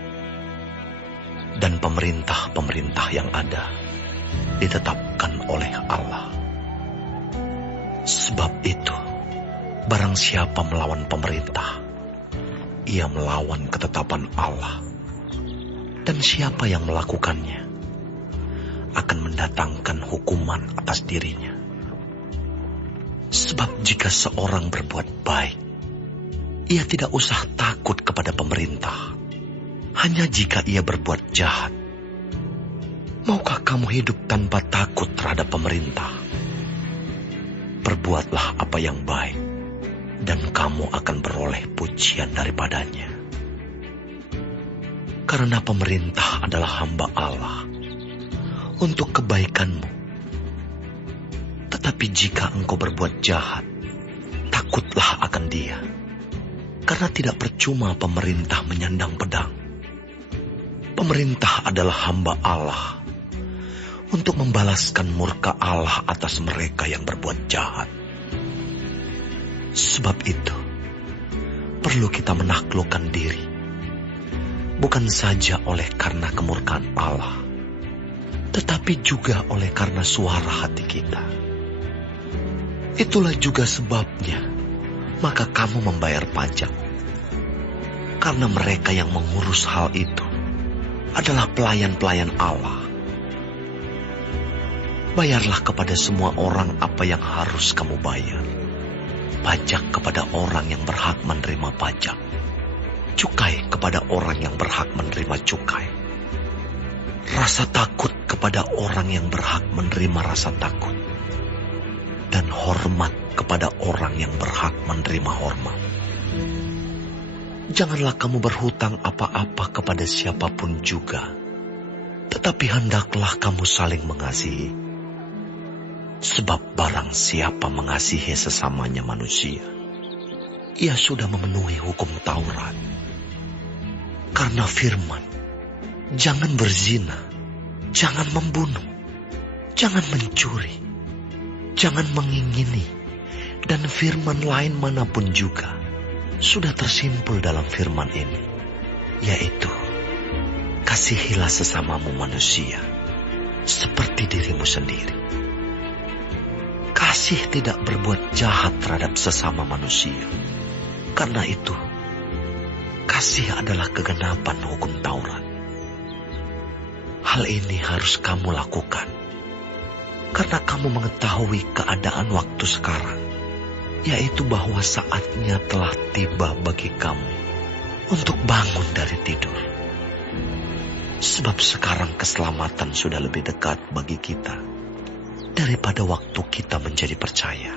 Dan pemerintah-pemerintah yang ada ditetapkan oleh Allah. Sebab itu, barang siapa melawan pemerintah, ia melawan ketetapan Allah. Dan siapa yang melakukannya akan mendatangkan hukuman atas dirinya. Sebab jika seorang berbuat baik, ia tidak usah takut kepada pemerintah. Hanya jika ia berbuat jahat. Maukah kamu hidup tanpa takut terhadap pemerintah? Perbuatlah apa yang baik, dan kamu akan beroleh pujian daripadanya. Karena pemerintah adalah hamba Allah untuk kebaikanmu. Tetapi jika engkau berbuat jahat, takutlah akan dia. Karena tidak percuma pemerintah menyandang pedang. Pemerintah adalah hamba Allah untuk membalaskan murka Allah atas mereka yang berbuat jahat. Sebab itu, perlu kita menaklukkan diri, bukan saja oleh karena kemurkaan Allah, tetapi juga oleh karena suara hati kita. Itulah juga sebabnya, maka kamu membayar pajak. Karena mereka yang mengurus hal itu adalah pelayan-pelayan Allah. Bayarlah kepada semua orang apa yang harus kamu bayar. Pajak kepada orang yang berhak menerima pajak. Cukai kepada orang yang berhak menerima cukai. Rasa takut kepada orang yang berhak menerima rasa takut. Dan hormat kepada orang yang berhak menerima hormat. Janganlah kamu berhutang apa-apa kepada siapapun juga, tetapi hendaklah kamu saling mengasihi. Sebab barang siapa mengasihi sesamanya manusia, ia sudah memenuhi hukum Taurat. Karena firman, jangan berzina, jangan membunuh, jangan mencuri, jangan mengingini, dan firman lain manapun juga sudah tersimpul dalam firman ini, yaitu kasihilah sesamamu manusia seperti dirimu sendiri. Kasih tidak berbuat jahat terhadap sesama manusia. Karena itu, kasih adalah kegenapan hukum Taurat. Hal ini harus kamu lakukan, karena kamu mengetahui keadaan waktu sekarang, yaitu bahwa saatnya telah tiba bagi kamu untuk bangun dari tidur. Sebab sekarang keselamatan sudah lebih dekat bagi kita daripada waktu kita menjadi percaya.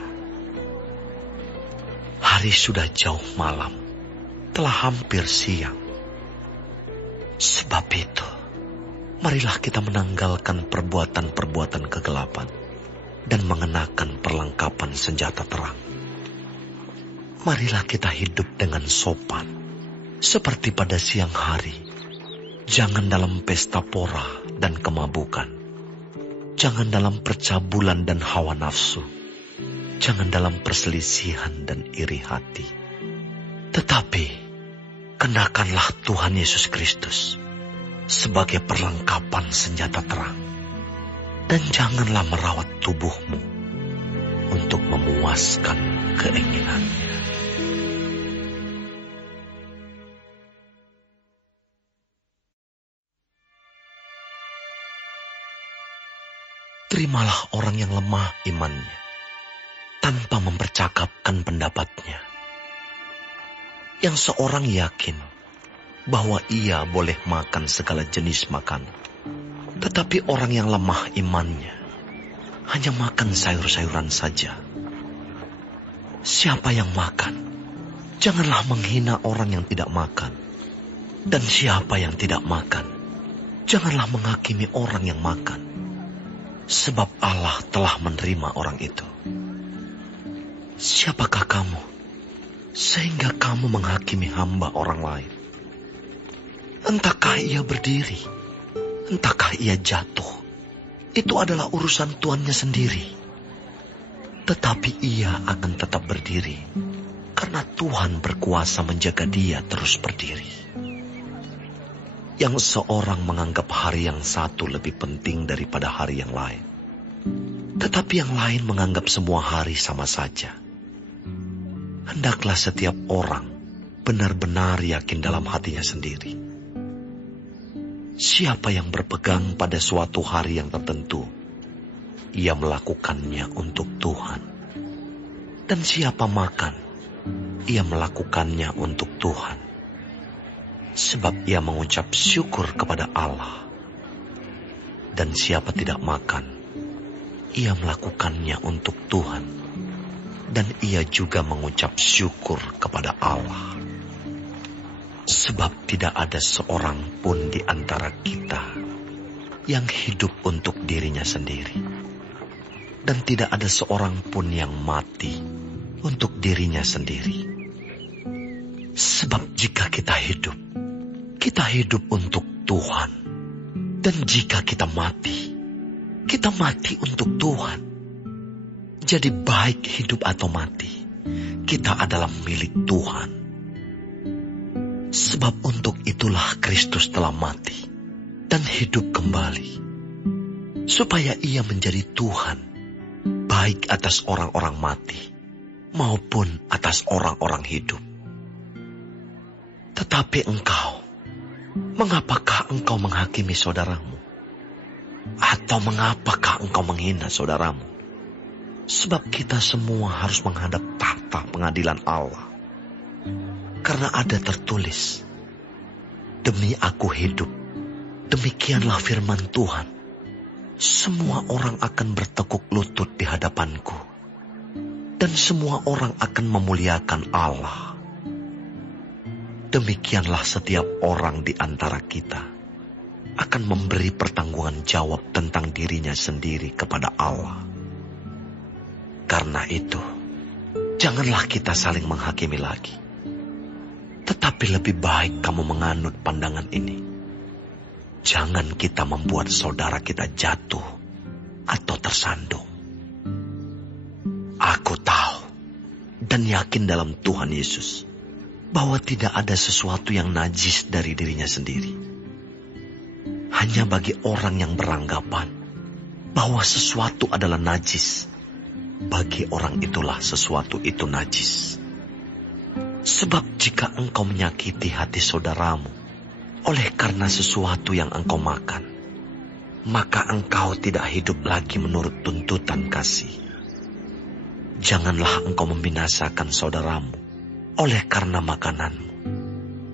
Hari sudah jauh malam, telah hampir siang. Sebab itu, marilah kita menanggalkan perbuatan-perbuatan kegelapan dan mengenakan perlengkapan senjata terang. Marilah kita hidup dengan sopan, seperti pada siang hari. Jangan dalam pesta pora dan kemabukan. Jangan dalam percabulan dan hawa nafsu. Jangan dalam perselisihan dan iri hati. Tetapi, kenakanlah Tuhan Yesus Kristus sebagai perlengkapan senjata terang. Dan janganlah merawat tubuhmu untuk memuaskan keinginannya. Terimalah orang yang lemah imannya, tanpa mempercakapkan pendapatnya. Yang seorang yakin bahwa ia boleh makan segala jenis makanan, tetapi orang yang lemah imannya hanya makan sayur-sayuran saja. Siapa yang makan, janganlah menghina orang yang tidak makan. Dan siapa yang tidak makan, janganlah menghakimi orang yang makan. Sebab Allah telah menerima orang itu. Siapakah kamu, sehingga kamu menghakimi hamba orang lain? Entahkah ia berdiri, entahkah ia jatuh, itu adalah urusan tuannya sendiri. Tetapi ia akan tetap berdiri, karena Tuhan berkuasa menjaga dia terus berdiri. Yang seorang menganggap hari yang satu lebih penting daripada hari yang lain, tetapi yang lain menganggap semua hari sama saja. Hendaklah setiap orang benar-benar yakin dalam hatinya sendiri. Siapa yang berpegang pada suatu hari yang tertentu, ia melakukannya untuk Tuhan. Dan siapa makan, ia melakukannya untuk Tuhan. Sebab ia mengucap syukur kepada Allah. Dan siapa tidak makan, ia melakukannya untuk Tuhan. Dan ia juga mengucap syukur kepada Allah. Sebab tidak ada seorang pun di antara kita yang hidup untuk dirinya sendiri. Dan tidak ada seorang pun yang mati untuk dirinya sendiri. Sebab jika kita hidup untuk Tuhan. Dan jika kita mati untuk Tuhan. Jadi baik hidup atau mati, kita adalah milik Tuhan. Sebab untuk itulah Kristus telah mati dan hidup kembali, supaya ia menjadi Tuhan, baik atas orang-orang mati maupun atas orang-orang hidup. Tetapi engkau, mengapakah engkau menghakimi saudaramu? Atau mengapakah engkau menghina saudaramu? Sebab kita semua harus menghadap tahta pengadilan Allah. Karena ada tertulis, demi aku hidup, demikianlah firman Tuhan. Semua orang akan bertekuk lutut di hadapanku, dan semua orang akan memuliakan Allah. Demikianlah setiap orang di antara kita akan memberi pertanggungan jawab tentang dirinya sendiri kepada Allah. Karena itu, janganlah kita saling menghakimi lagi. Tetapi lebih baik kamu menganut pandangan ini. Jangan kita membuat saudara kita jatuh atau tersandung. Aku tahu dan yakin dalam Tuhan Yesus bahwa tidak ada sesuatu yang najis dari dirinya sendiri. Hanya bagi orang yang beranggapan bahwa sesuatu adalah najis, bagi orang itulah sesuatu itu najis. Sebab jika engkau menyakiti hati saudaramu oleh karena sesuatu yang engkau makan, maka engkau tidak hidup lagi menurut tuntutan kasih. Janganlah engkau membinasakan saudaramu oleh karena makananmu,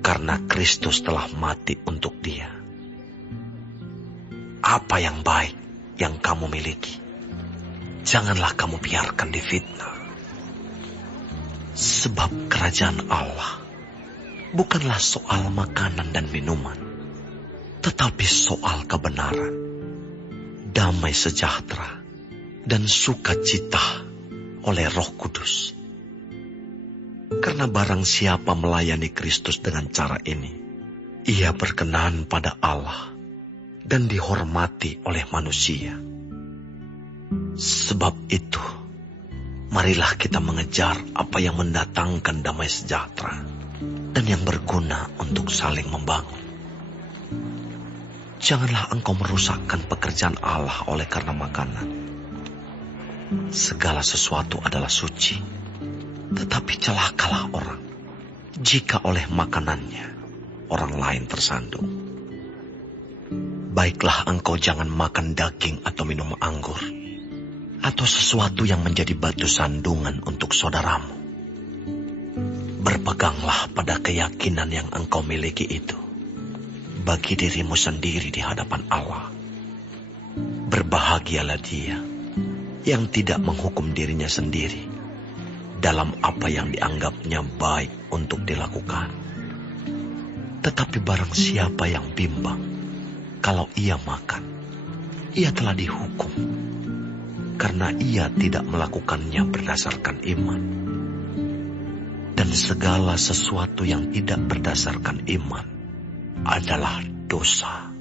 karena Kristus telah mati untuk dia. Apa yang baik yang kamu miliki, janganlah kamu biarkan difitnah. Sebab kerajaan Allah bukanlah soal makanan dan minuman, tetapi soal kebenaran, damai sejahtera, dan sukacita oleh Roh Kudus. Karena barang siapa melayani Kristus dengan cara ini, ia berkenan pada Allah dan dihormati oleh manusia. Sebab itu, marilah kita mengejar apa yang mendatangkan damai sejahtera dan yang berguna untuk saling membangun. Janganlah engkau merusakkan pekerjaan Allah oleh karena makanan. Segala sesuatu adalah suci, tetapi celakalah orang jika oleh makanannya orang lain tersandung. Baiklah engkau jangan makan daging atau minum anggur, atau sesuatu yang menjadi batu sandungan untuk saudaramu. Berpeganglah pada keyakinan yang engkau miliki itu, bagi dirimu sendiri di hadapan Allah. Berbahagialah dia yang tidak menghukum dirinya sendiri dalam apa yang dianggapnya baik untuk dilakukan. Tetapi barang siapa yang bimbang, kalau ia makan, ia telah dihukum, karena ia tidak melakukannya berdasarkan iman. Dan segala sesuatu yang tidak berdasarkan iman adalah dosa.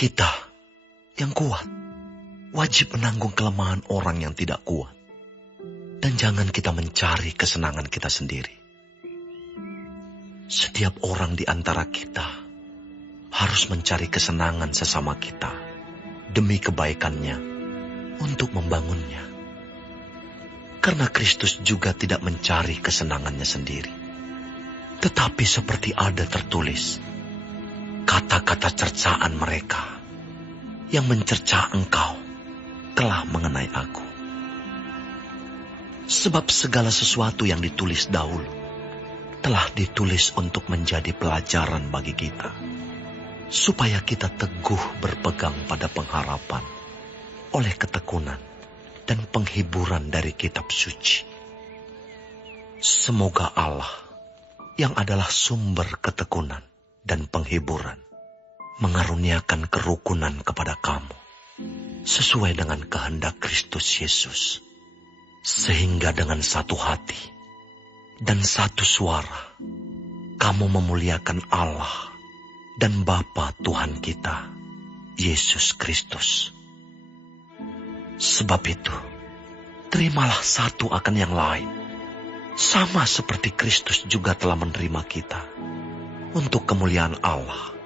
Kita Yang kuat wajib menanggung kelemahan orang yang tidak kuat. Dan jangan kita mencari kesenangan kita sendiri. Setiap orang di antara kita harus mencari kesenangan sesama kita demi kebaikannya untuk membangunnya. Karena Kristus juga tidak mencari kesenangannya sendiri. Tetapi seperti ada tertulis, kata-kata cercaan mereka yang mencerca engkau telah mengenai aku. Sebab segala sesuatu yang ditulis dahulu telah ditulis untuk menjadi pelajaran bagi kita, supaya kita teguh berpegang pada pengharapan oleh ketekunan dan penghiburan dari kitab suci. Semoga Allah yang adalah sumber ketekunan dan penghiburan mengaruniakan kerukunan kepada kamu sesuai dengan kehendak Kristus Yesus, sehingga dengan satu hati dan satu suara kamu memuliakan Allah dan Bapa Tuhan kita, Yesus Kristus. Sebab itu, terimalah satu akan yang lain, sama seperti Kristus juga telah menerima kita untuk kemuliaan Allah.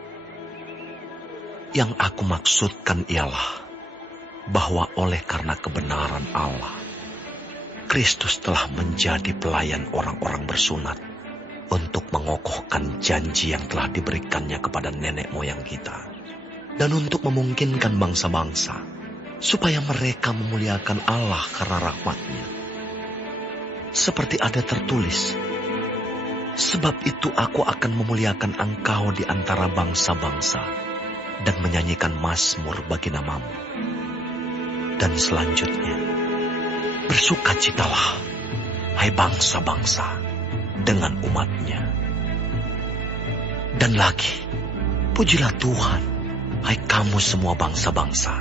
Yang aku maksudkan ialah bahwa oleh karena kebenaran Allah, Kristus telah menjadi pelayan orang-orang bersunat untuk mengokohkan janji yang telah diberikannya kepada nenek moyang kita, dan untuk memungkinkan bangsa-bangsa supaya mereka memuliakan Allah karena rahmat-Nya. Seperti ada tertulis, sebab itu aku akan memuliakan engkau di antara bangsa-bangsa dan menyanyikan mazmur bagi namamu. Dan selanjutnya, bersukacitalah, hai bangsa-bangsa, dengan umat-Nya. Dan lagi, pujilah Tuhan, hai kamu semua bangsa-bangsa,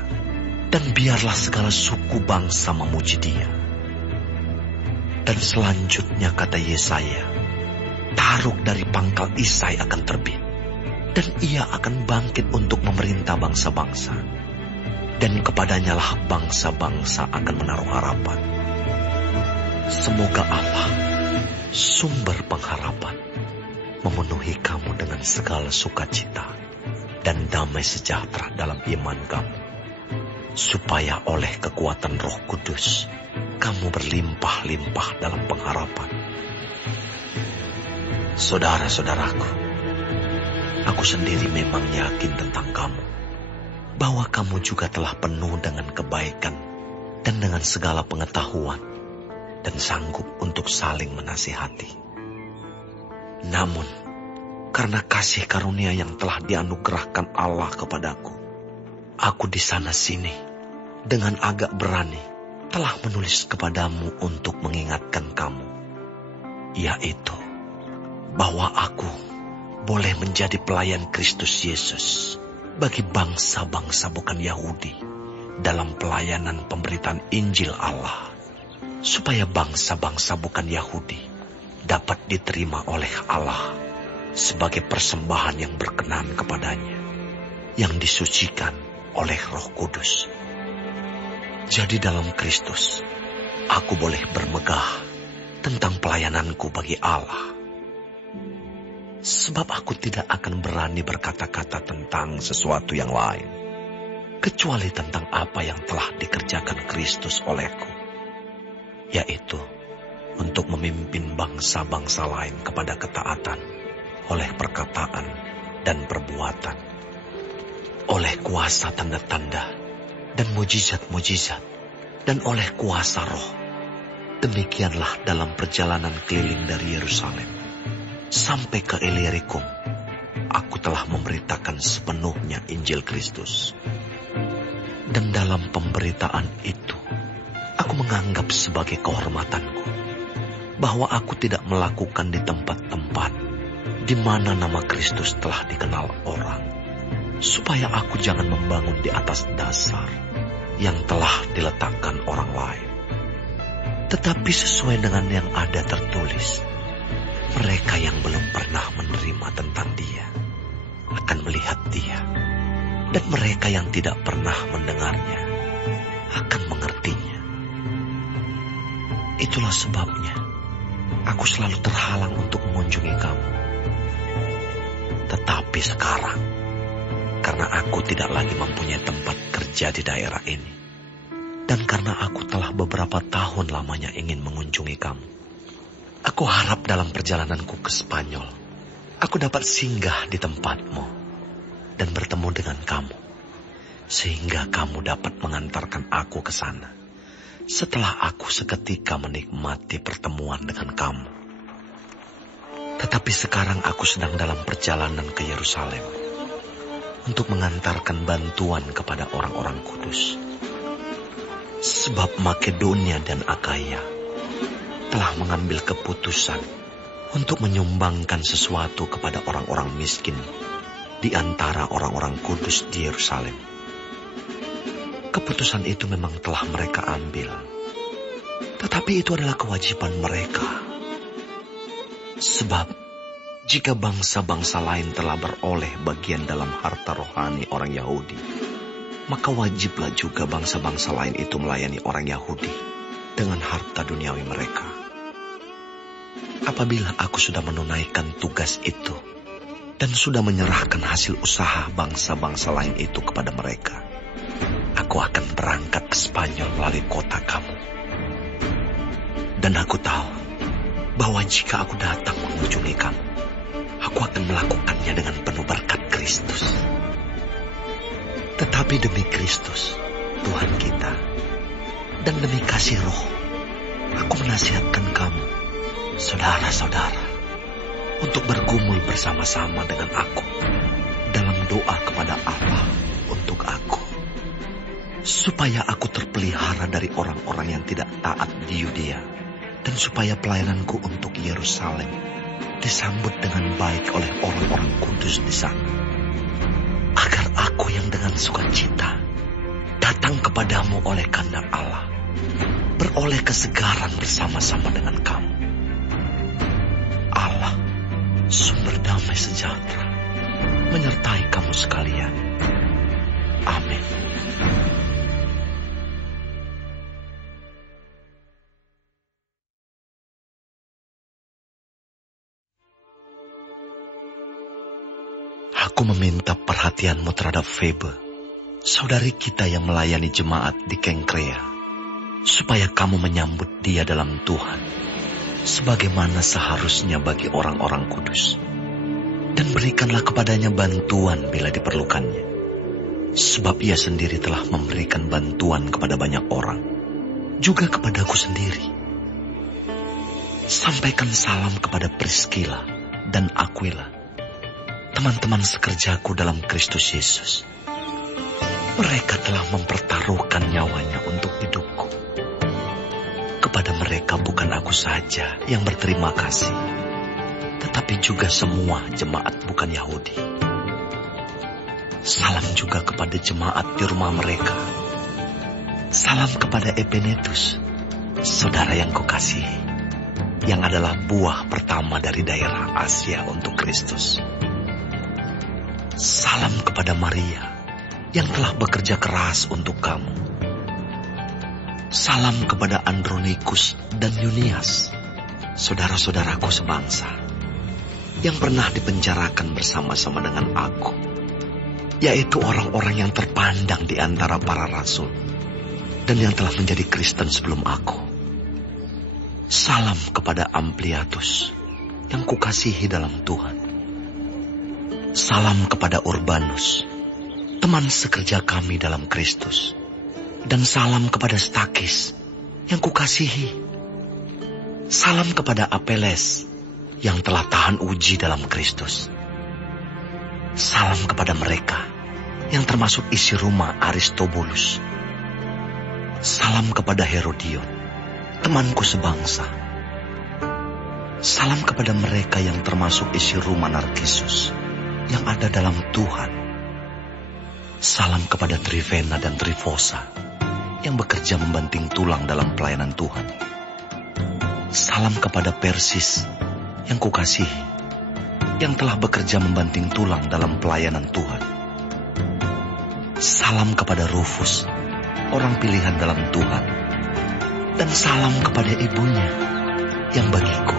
dan biarlah segala suku bangsa memuji Dia. Dan selanjutnya kata Yesaya, Taruk dari pangkal Isai akan terbit, dan Ia akan bangkit untuk memerintah bangsa-bangsa. Dan kepadanyalah bangsa-bangsa akan menaruh harapan. Semoga Allah, sumber pengharapan, memenuhi kamu dengan segala sukacita dan damai sejahtera dalam iman kamu, supaya oleh kekuatan Roh Kudus kamu berlimpah-limpah dalam pengharapan. Saudara-saudaraku, aku sendiri memang yakin tentang kamu, bahwa kamu juga telah penuh dengan kebaikan dan dengan segala pengetahuan, dan sanggup untuk saling menasihati. Namun, karena kasih karunia yang telah dianugerahkan Allah kepadaku, aku di sana-sini dengan agak berani telah menulis kepadamu untuk mengingatkan kamu, yaitu bahwa aku boleh menjadi pelayan Kristus Yesus bagi bangsa-bangsa bukan Yahudi dalam pelayanan pemberitaan Injil Allah, supaya bangsa-bangsa bukan Yahudi dapat diterima oleh Allah sebagai persembahan yang berkenan kepadanya, yang disucikan oleh Roh Kudus. Jadi dalam Kristus, aku boleh bermegah tentang pelayananku bagi Allah. Sebab aku tidak akan berani berkata-kata tentang sesuatu yang lain, kecuali tentang apa yang telah dikerjakan Kristus olehku, yaitu untuk memimpin bangsa-bangsa lain kepada ketaatan oleh perkataan dan perbuatan, oleh kuasa tanda-tanda dan mujizat-mujizat, dan oleh kuasa Roh. Demikianlah dalam perjalanan keliling dari Yerusalem sampai ke Illyricum, aku telah memberitakan sepenuhnya Injil Kristus. Dan dalam pemberitaan itu, aku menganggap sebagai kehormatanku bahwa aku tidak melakukan di tempat-tempat di mana nama Kristus telah dikenal orang, supaya aku jangan membangun di atas dasar yang telah diletakkan orang lain. Tetapi sesuai dengan yang ada tertulis, mereka yang belum pernah menerima tentang Dia akan melihat Dia, dan mereka yang tidak pernah mendengarnya akan mengertinya. Itulah sebabnya aku selalu terhalang untuk mengunjungi kamu. Tetapi sekarang, karena aku tidak lagi mempunyai tempat kerja di daerah ini, dan karena aku telah beberapa tahun lamanya ingin mengunjungi kamu, aku harap dalam perjalananku ke Spanyol, aku dapat singgah di tempatmu dan bertemu dengan kamu, sehingga kamu dapat mengantarkan aku ke sana setelah aku seketika menikmati pertemuan dengan kamu. Tetapi sekarang aku sedang dalam perjalanan ke Yerusalem untuk mengantarkan bantuan kepada orang-orang kudus. Sebab Makedonia dan Akaya telah mengambil keputusan untuk menyumbangkan sesuatu kepada orang-orang miskin di antara orang-orang kudus di Yerusalem. Keputusan itu memang telah mereka ambil, tetapi itu adalah kewajiban mereka. Sebab jika bangsa-bangsa lain telah beroleh bagian dalam harta rohani orang Yahudi, maka wajiblah juga bangsa-bangsa lain itu melayani orang Yahudi dengan harta duniawi mereka. Apabila aku sudah menunaikan tugas itu dan sudah menyerahkan hasil usaha bangsa-bangsa lain itu kepada mereka, aku akan berangkat ke Spanyol melalui kota kamu. Dan aku tahu bahwa jika aku datang mengunjungi kamu, aku akan melakukannya dengan penuh berkat Kristus. Tetapi demi Kristus, Tuhan kita, dan demi kasih Roh, aku menasihatkan kamu, saudara-saudara, untuk bergumul bersama-sama dengan aku dalam doa kepada Allah untuk aku, supaya aku terpelihara dari orang-orang yang tidak taat di Yudea, dan supaya pelayananku untuk Yerusalem disambut dengan baik oleh orang-orang kudus di sana, agar aku yang dengan sukacita datang kepadamu oleh kehendak Allah, beroleh kesegaran bersama-sama dengan kamu. Allah, sumber damai sejahtera, menyertai kamu sekalian. Amin. Aku meminta perhatianmu terhadap Febe, saudari kita yang melayani jemaat di Kengkrea, supaya kamu menyambut dia dalam Tuhan, sebagaimana seharusnya bagi orang-orang kudus. Dan berikanlah kepadanya bantuan bila diperlukannya, sebab ia sendiri telah memberikan bantuan kepada banyak orang, juga kepadaku sendiri. Sampaikan salam kepada Priscilla dan Aquila, teman-teman sekerjaku dalam Kristus Yesus. Mereka telah mempertaruhkan nyawanya untuk hidupku. Kepada mereka bukan aku saja yang berterima kasih, tetapi juga semua jemaat bukan Yahudi. Salam juga kepada jemaat di rumah mereka. Salam kepada Epenetus, saudara yang kukasihi, yang adalah buah pertama dari daerah Asia untuk Kristus. Salam kepada Maria yang telah bekerja keras untuk kamu. Salam kepada Andronikus dan Yunias, saudara-saudaraku sebangsa, yang pernah dipenjarakan bersama-sama dengan aku, yaitu orang-orang yang terpandang di antara para rasul, dan yang telah menjadi Kristen sebelum aku. Salam kepada Ampliatus, yang kukasihi dalam Tuhan. Salam kepada Urbanus, teman sekerja kami dalam Kristus. Dan salam kepada Stakis, yang kukasihi. Salam kepada Apeles, yang telah tahan uji dalam Kristus. Salam kepada mereka, yang termasuk isi rumah Aristobulus. Salam kepada Herodion, temanku sebangsa. Salam kepada mereka yang termasuk isi rumah Narkisus, yang ada dalam Tuhan. Salam kepada Trivena dan Trifosa, yang bekerja membanting tulang dalam pelayanan Tuhan. Salam kepada Persis, yang kukasihi, yang telah bekerja membanting tulang dalam pelayanan Tuhan. Salam kepada Rufus, orang pilihan dalam Tuhan. Dan salam kepada ibunya, yang bagiku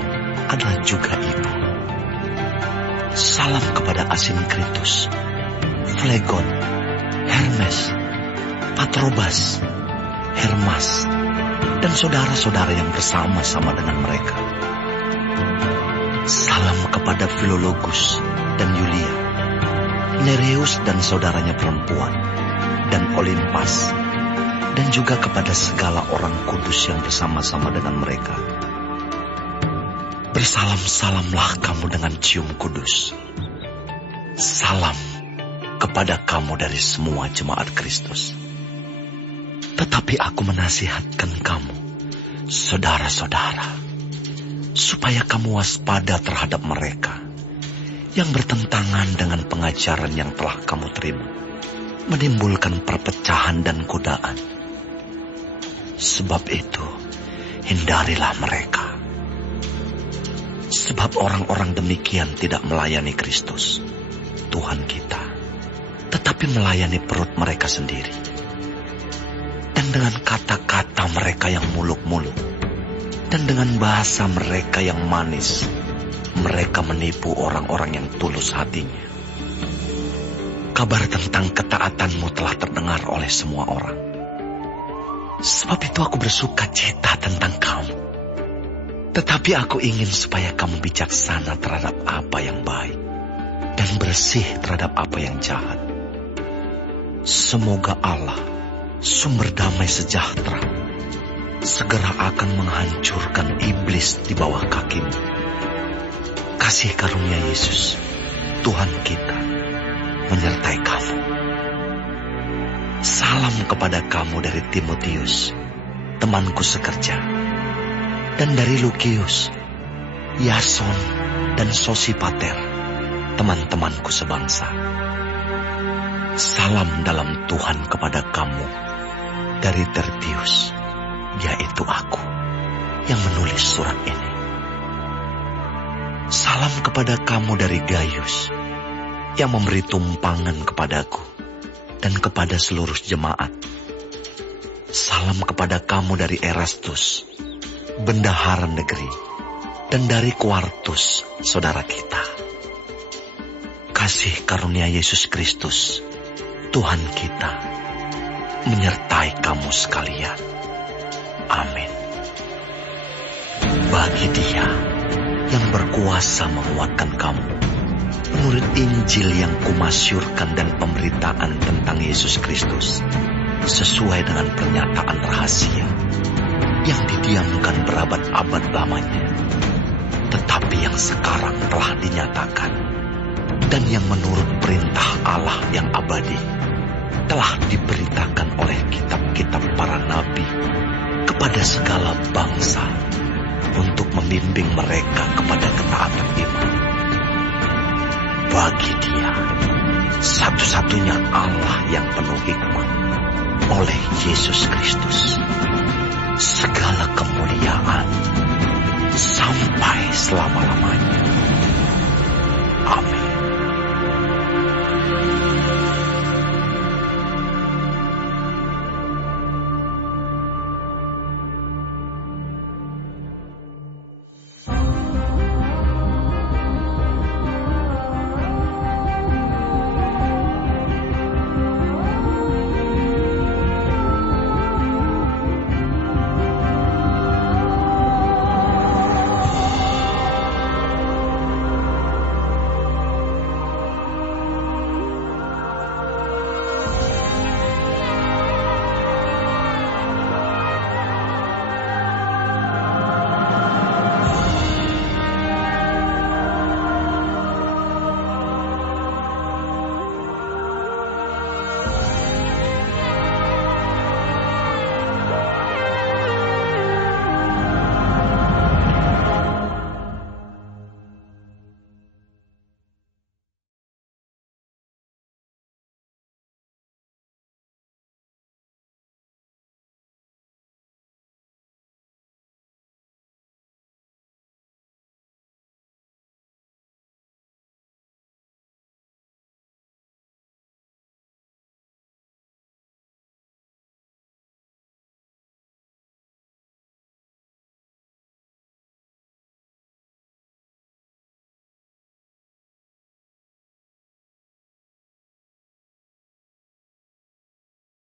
adalah juga ibu. Salam kepada Asinkritus, Flegon, Hermes, Patrobas, Hermas, dan saudara-saudara yang bersama-sama dengan mereka. Salam kepada Filologus dan Yulia, Nereus dan saudaranya perempuan, dan Olimpas, dan juga kepada segala orang kudus yang bersama-sama dengan mereka. Bersalam-salamlah kamu dengan cium kudus. Salam kepada kamu dari semua jemaat Kristus. Tetapi aku menasihatkan kamu, saudara-saudara, supaya kamu waspada terhadap mereka yang bertentangan dengan pengajaran yang telah kamu terima, menimbulkan perpecahan dan godaan. Sebab itu, hindarilah mereka. Sebab orang-orang demikian tidak melayani Kristus, Tuhan kita, tetapi melayani perut mereka sendiri. Dan dengan kata-kata mereka yang muluk-muluk, dan dengan bahasa mereka yang manis, mereka menipu orang-orang yang tulus hatinya. Kabar tentang ketaatanmu telah terdengar oleh semua orang. Sebab itu aku bersuka cita tentang kamu. Tetapi aku ingin supaya kamu bijaksana terhadap apa yang baik, dan bersih terhadap apa yang jahat. Semoga Allah, sumber damai sejahtera, segera akan menghancurkan iblis di bawah kakimu. Kasih karunia Yesus, Tuhan kita, menyertai kamu. Salam kepada kamu dari Timotius, temanku sekerja, dan dari Lukius, Yason, dan Sosipater, teman-temanku sebangsa. Salam dalam Tuhan kepada kamu dari Tertius, yaitu aku yang menulis surat ini. Salam kepada kamu dari Gaius, yang memberi tumpangan kepadaku dan kepada seluruh jemaat. Salam kepada kamu dari Erastus, bendahara negeri, dan dari Quartus, saudara kita. Kasih karunia Yesus Kristus, Tuhan kita, menyertai kamu sekalian. Amin. Bagi Dia yang berkuasa menguatkan kamu, menurut Injil yang kumasyurkan dan pemberitaan tentang Yesus Kristus, sesuai dengan pernyataan rahasia yang didiamkan berabad-abad lamanya, tetapi yang sekarang telah dinyatakan, dan yang menurut perintah Allah yang abadi telah diberitakan oleh kitab-kitab para nabi kepada segala bangsa untuk membimbing mereka kepada ketaatan iman. Bagi Dia, satu-satunya Allah yang penuh hikmat, oleh Yesus Kristus, segala kemuliaan sampai selama